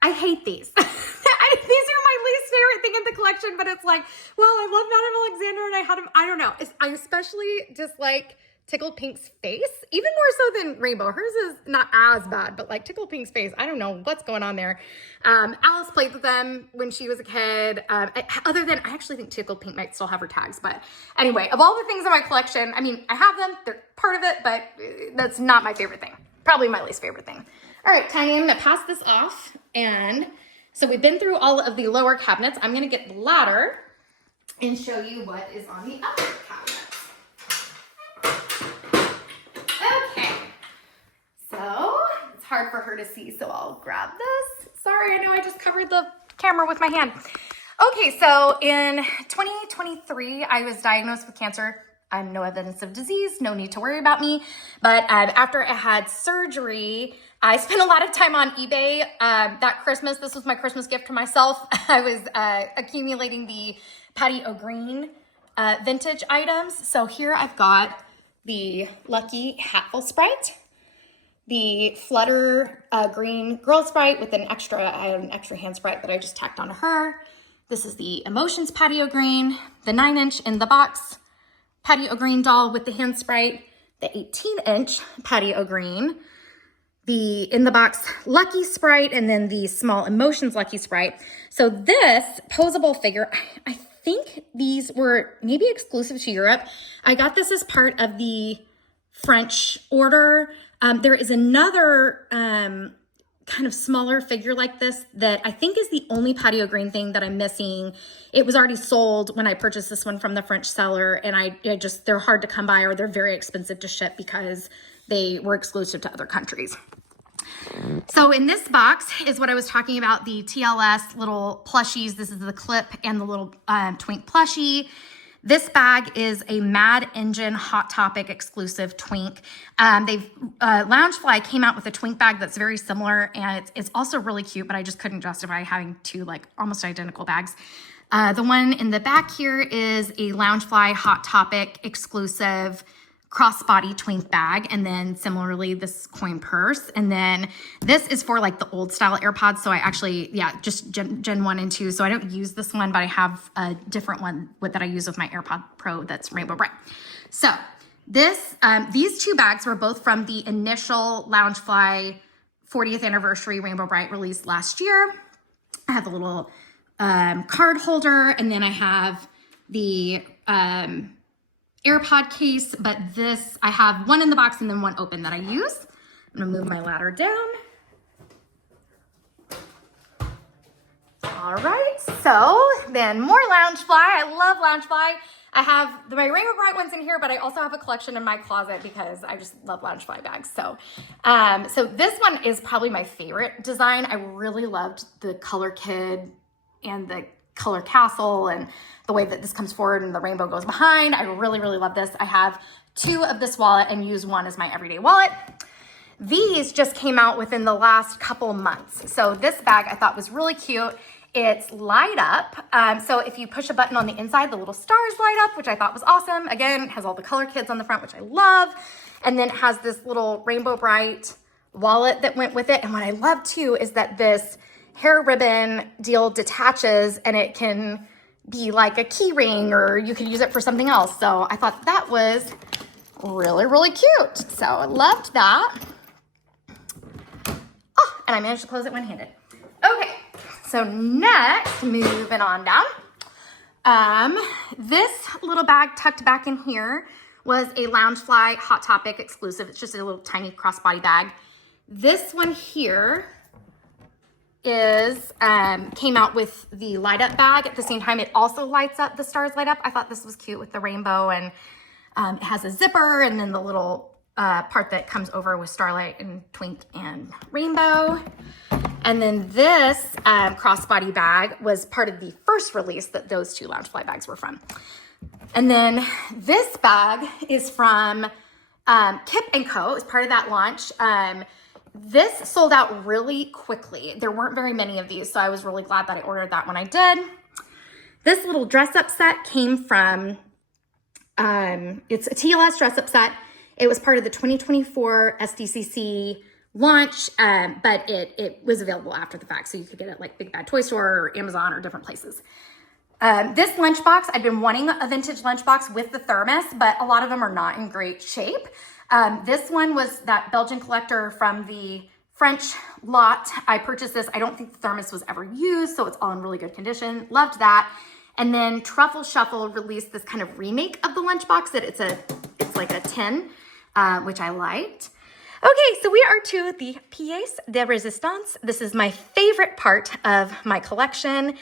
I hate these. These are my least favorite thing in the collection, but it's like, well, I love Madame Alexander and I had them. I don't know. I especially dislike Tickled Pink's face, even more so than Rainbow. Hers is not as bad, but like Tickled Pink's face, I don't know what's going on there. Alice played with them when she was a kid. Other than, I actually think Tickled Pink might still have her tags, but anyway, of all the things in my collection, I mean, I have them, they're part of it, but that's not my favorite thing. Probably my least favorite thing. All right, Tiny, I'm gonna pass this off. And so we've been through all of the lower cabinets. I'm gonna get the ladder and show you what is on the upper cabinet. Okay, so it's hard for her to see, so I'll grab this. Sorry, I know I just covered the camera with my hand. Okay, so in 2023, I was diagnosed with cancer. I'm no evidence of disease, no need to worry about me. But after I had surgery, I spent a lot of time on eBay that Christmas. This was my Christmas gift to myself. I was accumulating the Patty O'Green vintage items. So here I've got the Lucky Hatful Sprite, the Flutter Green Girl Sprite with I had an extra hand sprite that I just tacked onto her. This is the Emotions Patty O'Green, the 9-inch in the box Patty O'Green doll with the hand sprite, the 18-inch Patty O'Green, the in the box Lucky Sprite, and then the small Emotions Lucky Sprite. So this posable figure, I think these were maybe exclusive to Europe. I got this as part of the French order. There is another kind of smaller figure like this that I think is the only Patty O'Green thing that I'm missing. It was already sold when I purchased this one from the French seller, and they're hard to come by, or they're very expensive to ship because they were exclusive to other countries. So in this box is what I was talking about, the TLS little plushies. This is the clip and the little twink plushie. This bag is a Mad Engine Hot Topic exclusive twink. Loungefly came out with a twink bag that's very similar, and it's also really cute, but I just couldn't justify having two like almost identical bags. The one in the back here is a Loungefly Hot Topic exclusive crossbody twink bag, and then similarly this coin purse. And then this is for like the old style AirPods. So I actually, just Gen 1 and 2. So I don't use this one, but I have a different one that I use with my AirPod Pro that's Rainbow Brite. So these two bags were both from the initial Loungefly 40th anniversary Rainbow Brite release last year. I have a little card holder, and then I have the AirPod case, but I have one in the box and then one open that I use. I'm gonna move my ladder down. All right, so then more Loungefly. I love Loungefly. I have my Rainbow Brite ones in here, but I also have a collection in my closet because I just love Loungefly bags. So, so this one is probably my favorite design. I really loved the Color Kid and the Color Castle and the way that this comes forward and the rainbow goes behind. I really, really love this. I have two of this wallet and use one as my everyday wallet. These just came out within the last couple months. So this bag I thought was really cute. It's light up. So if you push a button on the inside, the little stars light up, which I thought was awesome. Again, it has all the Color Kids on the front, which I love. And then it has this little Rainbow Brite wallet that went with it. And what I love too is that this hair ribbon deal detaches and it can be like a key ring, or you could use it for something else. So I thought that was really, really cute. So I loved that. Oh, and I managed to close it one-handed. Okay, so next, moving on down. This little bag tucked back in here was a Loungefly Hot Topic exclusive. It's just a little tiny crossbody bag. This one here came out with the light up bag. At the same time, it also lights up, the stars light up. I thought this was cute with the rainbow, and it has a zipper and then the little part that comes over with Starlight and Twink and Rainbow. And then this crossbody bag was part of the first release that those two Loungefly bags were from. And then this bag is from Kip & Co. It was part of that launch. This sold out really quickly. There weren't very many of these, so I was really glad that I ordered that when I did. This little dress-up set came from It's a TLS dress-up set. It was part of the 2024 SDCC launch, but it was available after the fact, so you could get it like Big Bad Toy Store or Amazon or different places. This lunchbox, I've been wanting a vintage lunchbox with the thermos, but a lot of them are not in great shape. This one was that Belgian collector from the French lot. I purchased this. I don't think the thermos was ever used, so it's all in really good condition. Loved that. And then Truffle Shuffle released this kind of remake of the lunchbox that it's like a tin, which I liked. Okay, so we are to the pièce de résistance. This is my favorite part of my collection.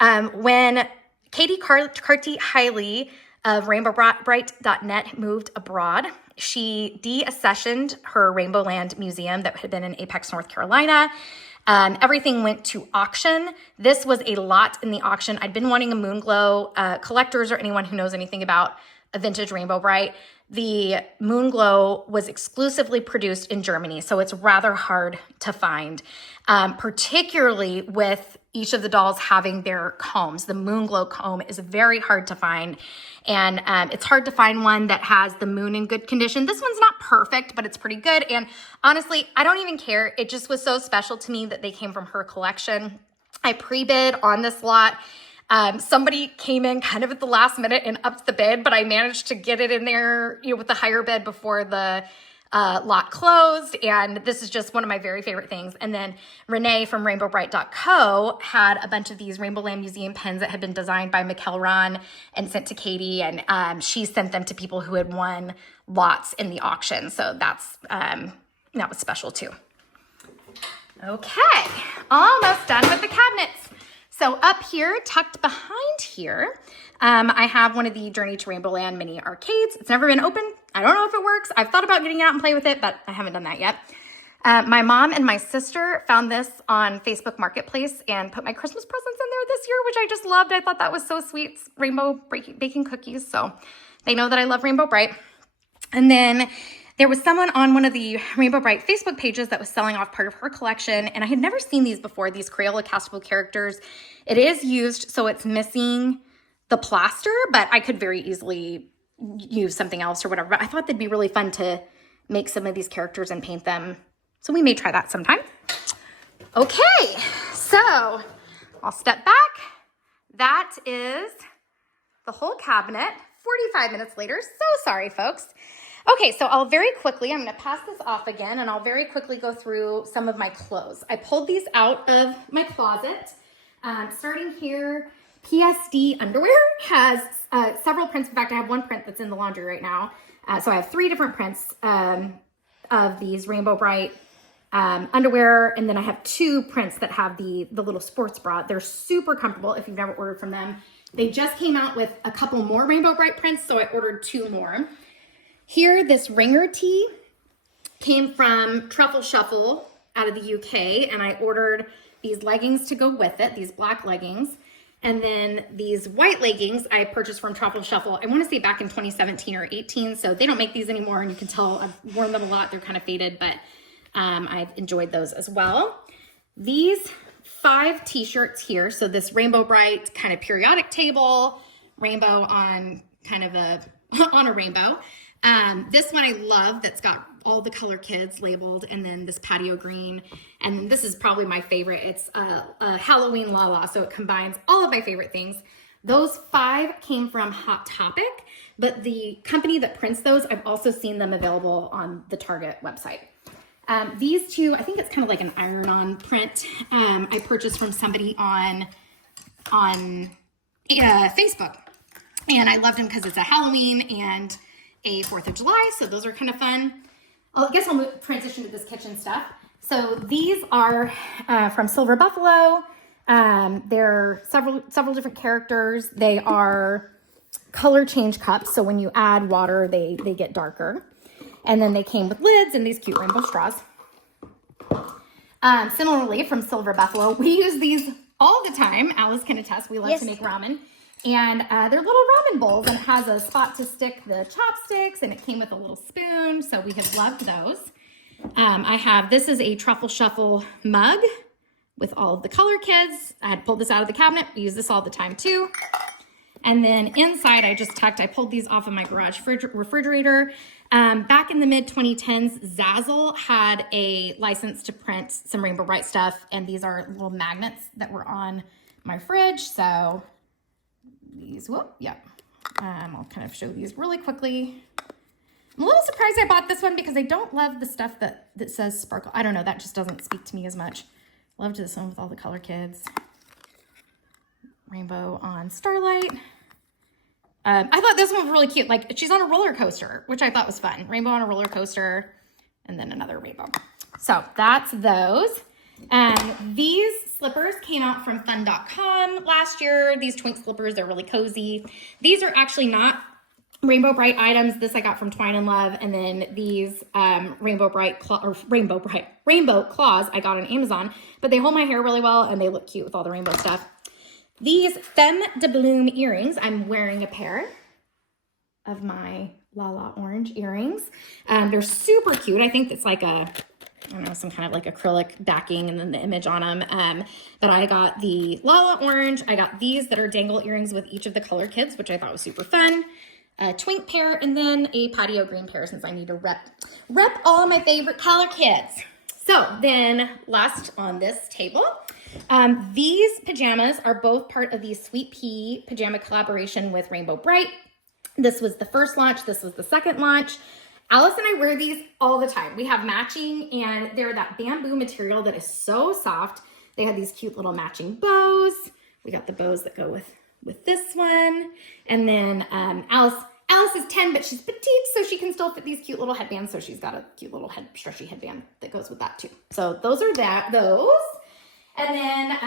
When Katie Carty-Hiley of RainbowBrite.net moved abroad, she deaccessioned her Rainbow Land Museum that had been in Apex, North Carolina. Everything went to auction. This was a lot in the auction. I'd been wanting a Moonglow. Collectors or anyone who knows anything about a vintage Rainbow Brite, the Moonglow was exclusively produced in Germany, so it's rather hard to find, particularly with each of the dolls having their combs. The Moonglow comb is very hard to find, and it's hard to find one that has the moon in good condition. This one's not perfect, but it's pretty good, and honestly, I don't even care. It just was so special to me that they came from her collection. I pre-bid on this lot. Somebody came in kind of at the last minute and upped the bid, but I managed to get it in there, with the higher bid before the lot closed. And this is just one of my very favorite things. And then Renee from RainbowBrite.co had a bunch of these Rainbow Land Museum pens that had been designed by Mikkel Ron and sent to Katie. And she sent them to people who had won lots in the auction. So that was special too. Okay, almost done with the cabinets. So up here, tucked behind here, I have one of the Journey to Rainbow Land mini arcades. It's never been open. I don't know if it works. I've thought about getting out and play with it, but I haven't done that yet. My mom and my sister found this on Facebook Marketplace and put my Christmas presents in there this year, which I just loved. I thought that was so sweet. It's rainbow baking cookies, so they know that I love Rainbow Brite. And then there was someone on one of the Rainbow Brite Facebook pages that was selling off part of her collection, and I had never seen these before, these Crayola castable characters. It is used, so it's missing the plaster, but I could very easily use something else or whatever. But I thought they'd be really fun to make some of these characters and paint them, so we may try that sometime. Okay, so I'll step back. That is the whole cabinet, 45 minutes later. So sorry, folks. Okay, so I'm going to pass this off again, and I'll very quickly go through some of my clothes. I pulled these out of my closet. Starting here, PSD underwear has several prints. In fact, I have one print that's in the laundry right now. So I have 3 different prints of these Rainbow Brite underwear, and then I have 2 prints that have the little sports bra. They're super comfortable if you've never ordered from them. They just came out with a couple more Rainbow Brite prints, so I ordered 2 more. Here, this ringer tee came from Truffle Shuffle out of the UK, and I ordered these leggings to go with it, these black leggings. And then these white leggings I purchased from Truffle Shuffle, I want to say back in 2017 or 18, so they don't make these anymore, and you can tell I've worn them a lot. They're kind of faded, but I've enjoyed those as well. These 5 t-shirts here, so this Rainbow Brite kind of periodic table, rainbow on kind of on a rainbow. This one I love, that's got all the color kids labeled, and then this patio green, and this is probably my favorite. It's a Halloween Lala, so it combines all of my favorite things. Those 5 came from Hot Topic, but the company that prints those, I've also seen them available on the Target website. These 2, I think it's kind of like an iron-on print. I purchased from somebody on Facebook, and I loved them because it's a Halloween and a 4th of July, so those are kind of fun. I guess I'll transition to this kitchen stuff. So these are from Silver Buffalo. They're several different characters. They are color change cups, so when you add water, they get darker. And then they came with lids and these cute rainbow straws. Similarly, from Silver Buffalo, we use these all the time. Alice can attest, we love to make ramen. And they're little ramen bowls, and it has a spot to stick the chopsticks, and it came with a little spoon, so we have loved those. This is a Truffle Shuffle mug with all of the color kids. I had pulled this out of the cabinet. We use this all the time too. And then inside, I pulled these off of my garage refrigerator. Back in the mid-2010s, Zazzle had a license to print some Rainbow Brite stuff, and these are little magnets that were on my fridge. So these, I'll kind of show these really quickly. I'm a little surprised I bought this one because I don't love the stuff that says sparkle. I don't know, that just doesn't speak to me as much. Loved this one with all the color kids. Rainbow on Starlight. I thought this one was really cute. Like, she's on a roller coaster, which I thought was fun. Rainbow on a roller coaster, and then another rainbow. So that's those. These slippers came out from fun.com last year. These twink slippers, they're really cozy. These are actually not Rainbow Brite items. This I got from Twine and Love. And then these Rainbow claws I got on Amazon. But they hold my hair really well, and they look cute with all the rainbow stuff. These Femme de Bloom earrings, I'm wearing a pair of my Lala orange earrings. They're super cute. I think it's like I don't know, some kind of like acrylic backing and then the image on them. But I got the Lala orange. I got these that are dangle earrings with each of the color kids, which I thought was super fun. A twink pair, and then a patio green pair since I need to rep all of my favorite color kids. So then last on this table, these pajamas are both part of the Sweet Pea pajama collaboration with Rainbow Brite. This was the first launch. This was the second launch. Alice and I wear these all the time. We have matching, and they're that bamboo material that is so soft. They have these cute little matching bows. We got the bows that go with this one. And then Alice is 10, but she's petite, so she can still fit these cute little headbands. So she's got a cute little stretchy headband that goes with that too. So those are those. And then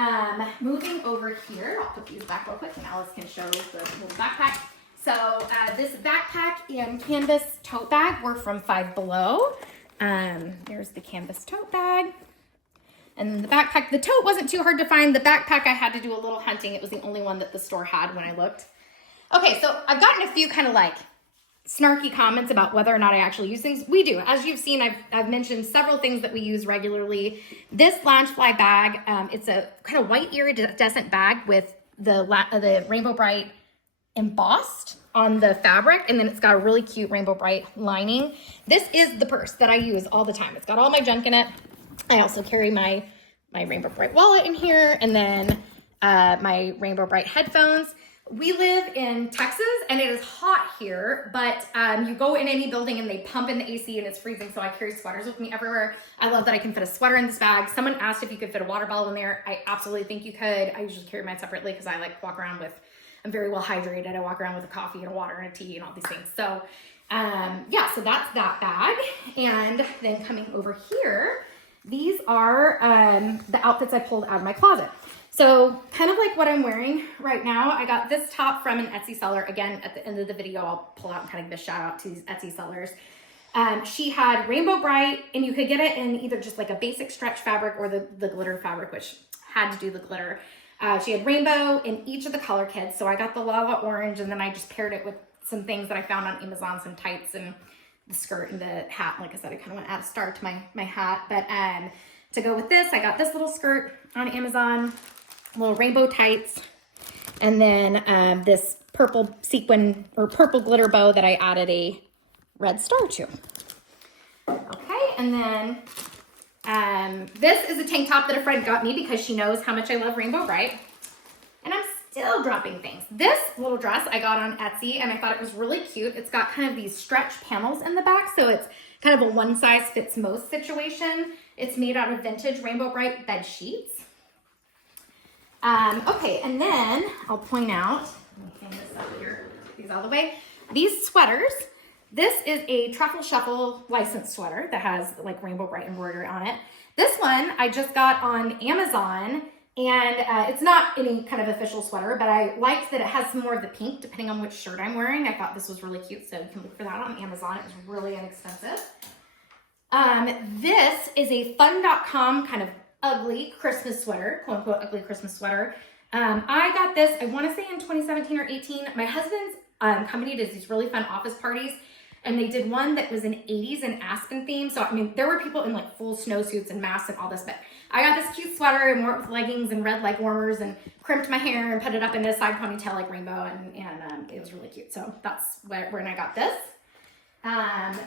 moving over here, I'll put these back real quick and Alice can show the little backpack. So this backpack and canvas tote bag were from Five Below. There's the canvas tote bag. And the backpack, the tote wasn't too hard to find. The backpack, I had to do a little hunting. It was the only one that the store had when I looked. Okay, so I've gotten a few kind of like snarky comments about whether or not I actually use things. We do. As you've seen, I've mentioned several things that we use regularly. This Loungefly bag, it's a kind of white iridescent bag with the Rainbow Brite embossed on the fabric, and then it's got a really cute Rainbow Brite lining. This is the purse that I use all the time. It's got all my junk in it. I also carry my Rainbow Brite wallet in here, and then my Rainbow Brite headphones. We live in Texas, and it is hot here, but you go in any building and they pump in the AC and it's freezing, so I carry sweaters with me everywhere. I love that I can fit a sweater in this bag. Someone asked if you could fit a water bottle in there. I absolutely think you could. I usually carry mine separately because I like walk around with, I'm very well hydrated. I walk around with a coffee and a water and a tea and all these things. So yeah, so that's that bag. And then coming over here, these are the outfits I pulled out of my closet. So kind of like what I'm wearing right now, I got this top from an Etsy seller. Again, at the end of the video, I'll pull out and kind of give a shout out to these Etsy sellers. She had Rainbow Brite, and you could get it in either just like a basic stretch fabric or the glitter fabric, which had to do the glitter. She had rainbow in each of the color kits. So I got the Lala orange, and then I just paired it with some things that I found on Amazon, some tights and the skirt and the hat. Like I said, I kind of went out of star to my hat. But to go with this, I got this little skirt on Amazon, little rainbow tights, and then this purple sequin or purple glitter bow that I added a red star to. Okay, and then this is a tank top that a friend got me because she knows how much I love Rainbow Brite, and I'm still dropping things. This little dress I got on Etsy, and I thought it was really cute. It's got kind of these stretch panels in the back, so it's kind of a one size fits most situation. It's made out of vintage Rainbow Brite bed sheets. Okay, and then I'll point out, let me hang this up here, these out of the way. These sweaters, this is a Truffle Shuffle licensed sweater that has like Rainbow Brite embroidery on it. This one I just got on Amazon, and it's not any kind of official sweater, but I liked that it has some more of the pink depending on which shirt I'm wearing. I thought this was really cute, so you can look for that on Amazon. It was really inexpensive. This is a fun.com kind of ugly Christmas sweater, quote unquote ugly Christmas sweater. I got this, I want to say in 2017 or 18. My husband's company does these really fun office parties, And they did one that was an 80s and Aspen theme. So, I mean, there were people in like full snowsuits and masks and all this, but I got this cute sweater and wore it with leggings and red leg warmers and crimped my hair and put it up in a side ponytail like rainbow, and it was really cute. So that's when I got this.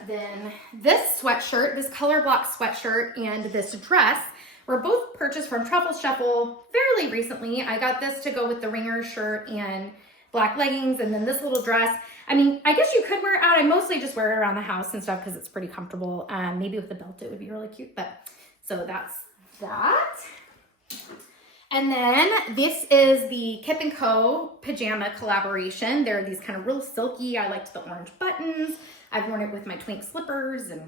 Then this sweatshirt, this color block sweatshirt, and this dress were both purchased from Truffle Shuffle fairly recently. I got this to go with the ringer shirt and black leggings, and then this little dress. I mean, I guess you could wear it out. I mostly just wear it around the house and stuff because it's pretty comfortable. Maybe with the belt it would be really cute, but so that's that. And then this is the Kip & Co. pajama collaboration. They're these kind of real silky. I liked the orange buttons. I've worn it with my twink slippers, and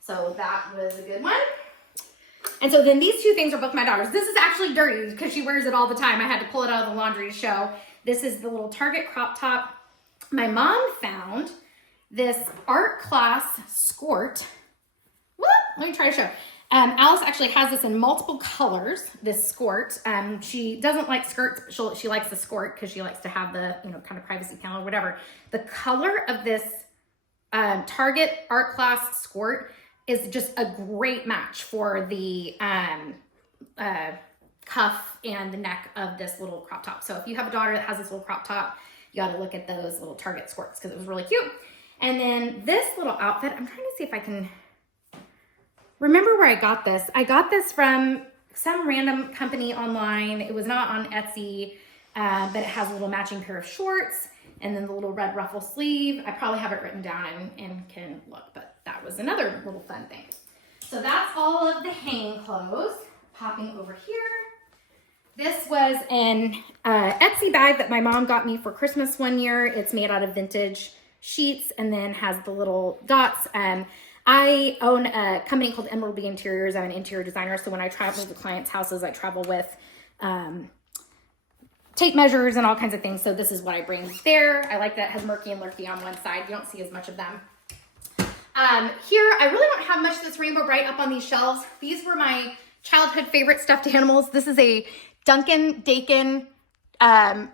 so that was a good one. And so then these two things are both my daughter's. This is actually dirty because she wears it all the time. I had to pull it out of the laundry to show. This is the little Target crop top. My mom found this art class skirt. Whoop, let me try to show. Alice actually has this in multiple colors, this skirt. She doesn't like skirts, but she likes the skirt because she likes to have the, kind of privacy panel or whatever. The color of this Target art class skirt is just a great match for the cuff and the neck of this little crop top. So if you have a daughter that has this little crop top, you got to look at those little Target skirts because it was really cute. And then this little outfit, I'm trying to see if I can remember where I got this. I got this from some random company online. It was not on Etsy, but it has a little matching pair of shorts and then the little red ruffle sleeve. I probably have it written down and can look, but that was another little fun thing. So that's all of the hanging clothes. Popping over here. This was an Etsy bag that my mom got me for Christmas one year. It's made out of vintage sheets and then has the little dots. I own a company called Emerald Bee Interiors. I'm an interior designer, so when I travel to clients' houses, I travel with tape measures and all kinds of things. So this is what I bring there. I like that it has Murky and Lurky on one side. You don't see as much of them. Here, I really don't have much that's Rainbow Brite up on these shelves. These were my childhood favorite stuffed animals. This is a Duncan Dakin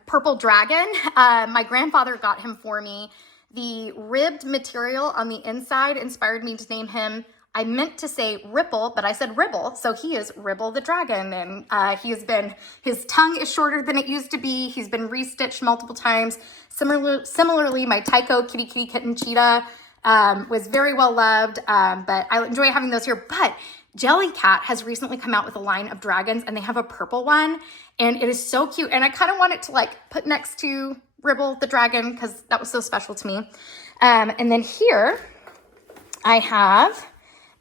purple dragon. My grandfather got him for me. The ribbed material on the inside inspired me to name him. I meant to say Ripple, but I said Ribble, so he is Ribble the dragon, and his tongue is shorter than it used to be. He's been restitched multiple times. Similarly, my Tycho kitty kitten cheetah was very well loved, but I enjoy having those here. But Jellycat has recently come out with a line of dragons, and they have a purple one, and it is so cute, and I kind of want it to like put next to Ribble the dragon because that was so special to me. And then here I have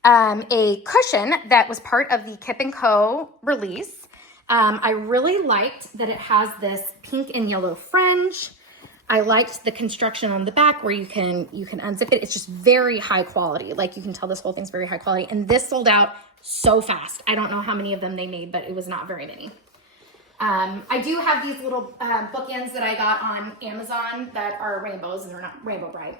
a cushion that was part of the Kip & Co. release. I really liked that it has this pink and yellow fringe. I liked the construction on the back where you can unzip it. It's just very high quality. Like you can tell this whole thing's very high quality. And this sold out so fast. I don't know how many of them they made, but it was not very many. I do have these little bookends that I got on Amazon that are rainbows, and they're not Rainbow Brite.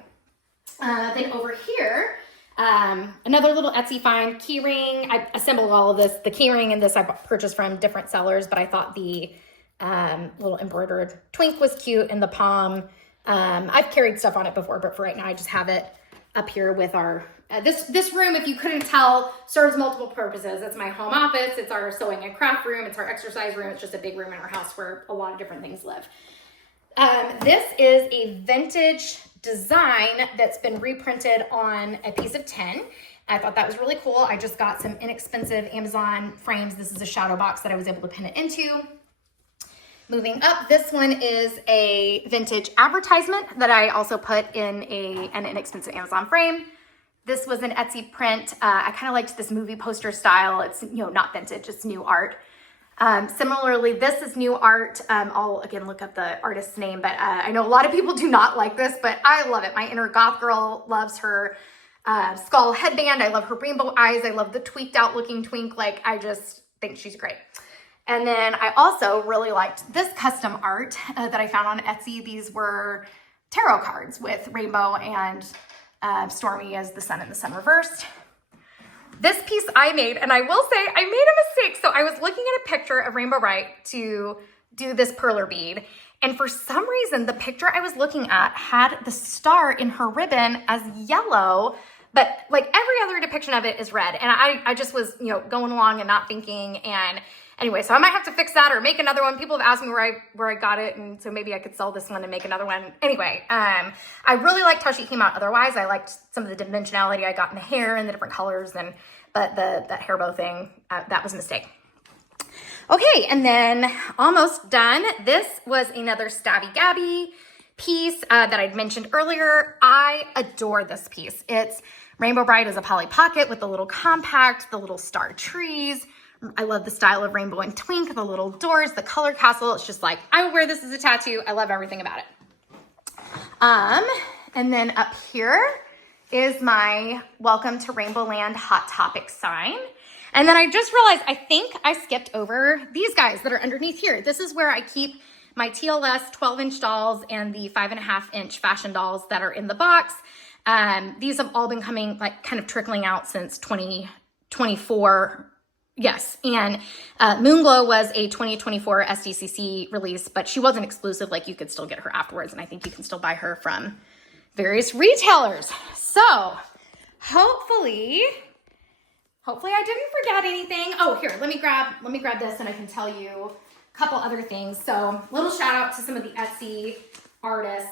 Then over here, another little Etsy find, key ring. I assembled all of this. The key ring and this I purchased from different sellers, but I thought the little embroidered twink was cute, and the palm. I've carried stuff on it before, but for right now I just have it up here with our, this room, if you couldn't tell, serves multiple purposes. It's my home office, it's our sewing and craft room, it's our exercise room, it's just a big room in our house where a lot of different things live. This is a vintage design that's been reprinted on a piece of tin. I thought that was really cool. I just got some inexpensive Amazon frames. This is a shadow box that I was able to pin it into. Moving up, this one is a vintage advertisement that I also put in an inexpensive Amazon frame. This was an Etsy print. I kind of liked this movie poster style. It's not vintage, it's new art. Similarly, this is new art. I'll again look up the artist's name, but I know a lot of people do not like this, but I love it. My inner goth girl loves her skull headband. I love her rainbow eyes. I love the tweaked out looking twink. Like, I just think she's great. And then I also really liked this custom art that I found on Etsy. These were tarot cards with Rainbow and Stormy as the sun and the sun reversed. This piece I made, and I will say I made a mistake. So I was looking at a picture of Rainbow Brite to do this perler bead. And for some reason, the picture I was looking at had the star in her ribbon as yellow, but like every other depiction of it is red. And I just was, going along and not thinking. And anyway, so I might have to fix that or make another one. People have asked me where I got it. And so maybe I could sell this one and make another one. Anyway, I really liked how she came out otherwise. I liked some of the dimensionality I got in the hair and the different colors. But that hair bow thing, that was a mistake. Okay, and then almost done. This was another Stabby Gabby piece that I'd mentioned earlier. I adore this piece. It's Rainbow Brite is a Polly Pocket with the little compact, the little star trees. I love the style of Rainbow and Twink, the little doors, the color castle. It's just like, I would wear this as a tattoo. I love everything about it. And then up here is my Welcome to Rainbow Land Hot Topic sign. And then I just realized, I think I skipped over these guys that are underneath here. This is where I keep my TLS 12-inch dolls and the 5.5-inch fashion dolls that are in the box. These have all been coming, like kind of trickling out since 2024. Yes, and Moonglow was a 2024 SDCC release, but she wasn't exclusive. Like you could still get her afterwards, and I think you can still buy her from various retailers. So hopefully I didn't forget anything. Oh, here, let me grab this and I can tell you a couple other things. So little shout out to some of the Etsy artists.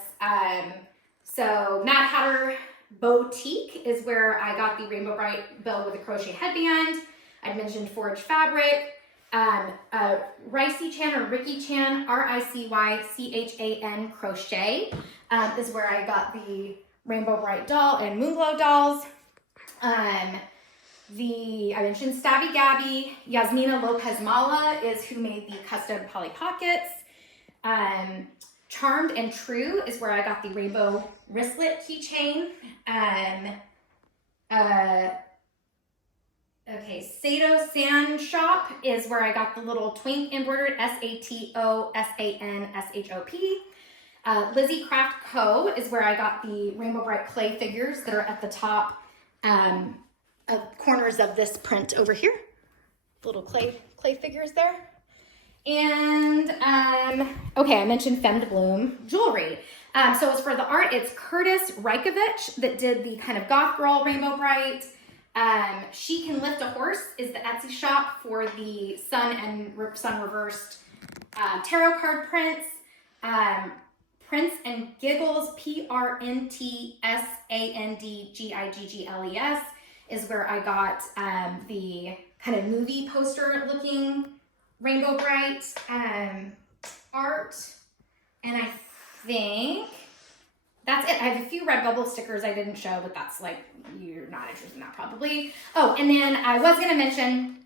So Mad Hatter Boutique is where I got the Rainbow Brite bow with a crochet headband. I mentioned Forge Fabric. Ricey Chan or Ricky Chan, RICYCHAN crochet is where I got the Rainbow Brite doll and Moonglow dolls. I mentioned Stabby Gabby. Yasmina Lopez Mala is who made the custom Polly Pockets. Charmed and True is where I got the rainbow wristlet keychain. Okay, Sato Sand Shop is where I got the little twink embroidered SATOSANSHOP. Lizzie Craft Co. is where I got the Rainbow Brite clay figures that are at the top corners of this print over here. Little clay figures there. And okay, I mentioned Femme de Bloom jewelry. So as for the art, it's Curtis Reikovich that did the kind of goth girl Rainbow Brite. She Can Lift a Horse is the Etsy shop for the sun and sun reversed tarot card prints. Prince and Giggles, PRNTSANDGIGGLES is where I got the kind of movie poster looking Rainbow Brite art. And I think that's it. I have a few Redbubble stickers I didn't show, but that's like, you're not interested in that probably. Oh, and then I was going to mention,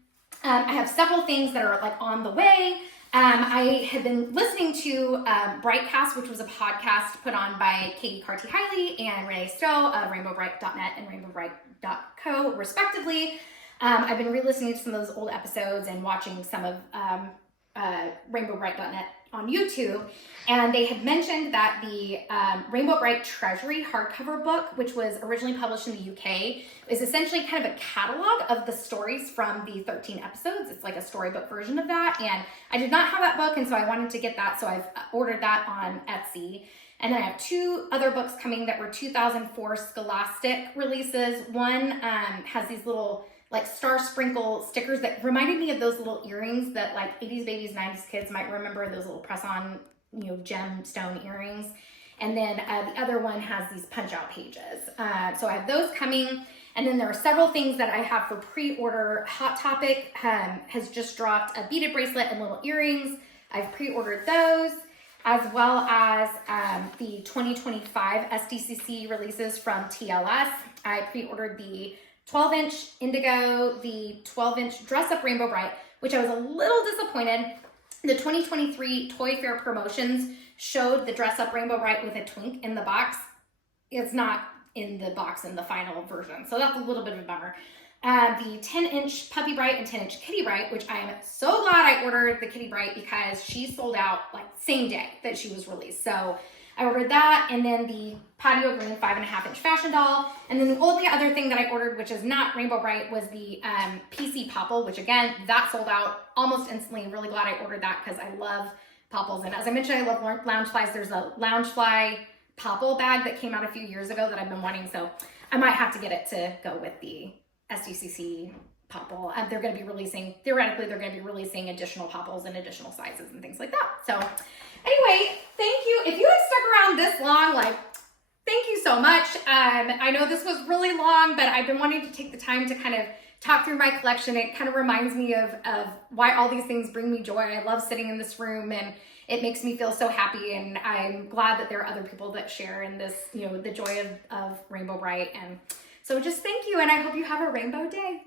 I have several things that are like on the way. I had been listening to Brightcast, which was a podcast put on by Katie Carty-Hiley and Renee Stowe of rainbowbrite.net and rainbowbrite.co, respectively. I've been re-listening to some of those old episodes and watching some of rainbowbrite.net on YouTube, and they had mentioned that the Rainbow Brite Treasury hardcover book, which was originally published in the UK, is essentially kind of a catalog of the stories from the 13 episodes. It's like a storybook version of that, and I did not have that book, and so I wanted to get that, so I've ordered that on Etsy. And then I have two other books coming that were 2004 Scholastic releases. One has these little like star sprinkle stickers that reminded me of those little earrings that like 80s babies, 90s kids might remember, those little press-on, gemstone earrings. And then the other one has these punch-out pages. So I have those coming. And then there are several things that I have for pre-order. Hot Topic has just dropped a beaded bracelet and little earrings. I've pre-ordered those, as well as the 2025 SDCC releases from TLS. I pre-ordered the 12-inch Indigo, the 12-inch Dress Up Rainbow Brite, which I was a little disappointed. The 2023 Toy Fair promotions showed the Dress Up Rainbow Brite with a twink in the box. It's not in the box in the final version, so that's a little bit of a bummer. The 10-inch Puppy Brite and 10-inch Kitty Brite, which I am so glad I ordered the Kitty Brite because she sold out like same day that she was released. So I ordered that, and then the Patio Green 5.5-inch fashion doll. And then the only other thing that I ordered, which is not Rainbow Brite, was the PC Popple, which again, that sold out almost instantly. Really glad I ordered that because I love popples. And as I mentioned, I love Loungeflies. There's a Loungefly popple bag that came out a few years ago that I've been wanting, so I might have to get it to go with the SDCC popple. They're going to be releasing, theoretically, they're going to be releasing additional popples in additional sizes and things like that. So anyway, thank you. If you have stuck around this long, like, thank you so much. I know this was really long, but I've been wanting to take the time to kind of talk through my collection. It kind of reminds me of why all these things bring me joy. I love sitting in this room, and it makes me feel so happy, and I'm glad that there are other people that share in this, you know, the joy of Rainbow Brite. And so just thank you, and I hope you have a rainbow day.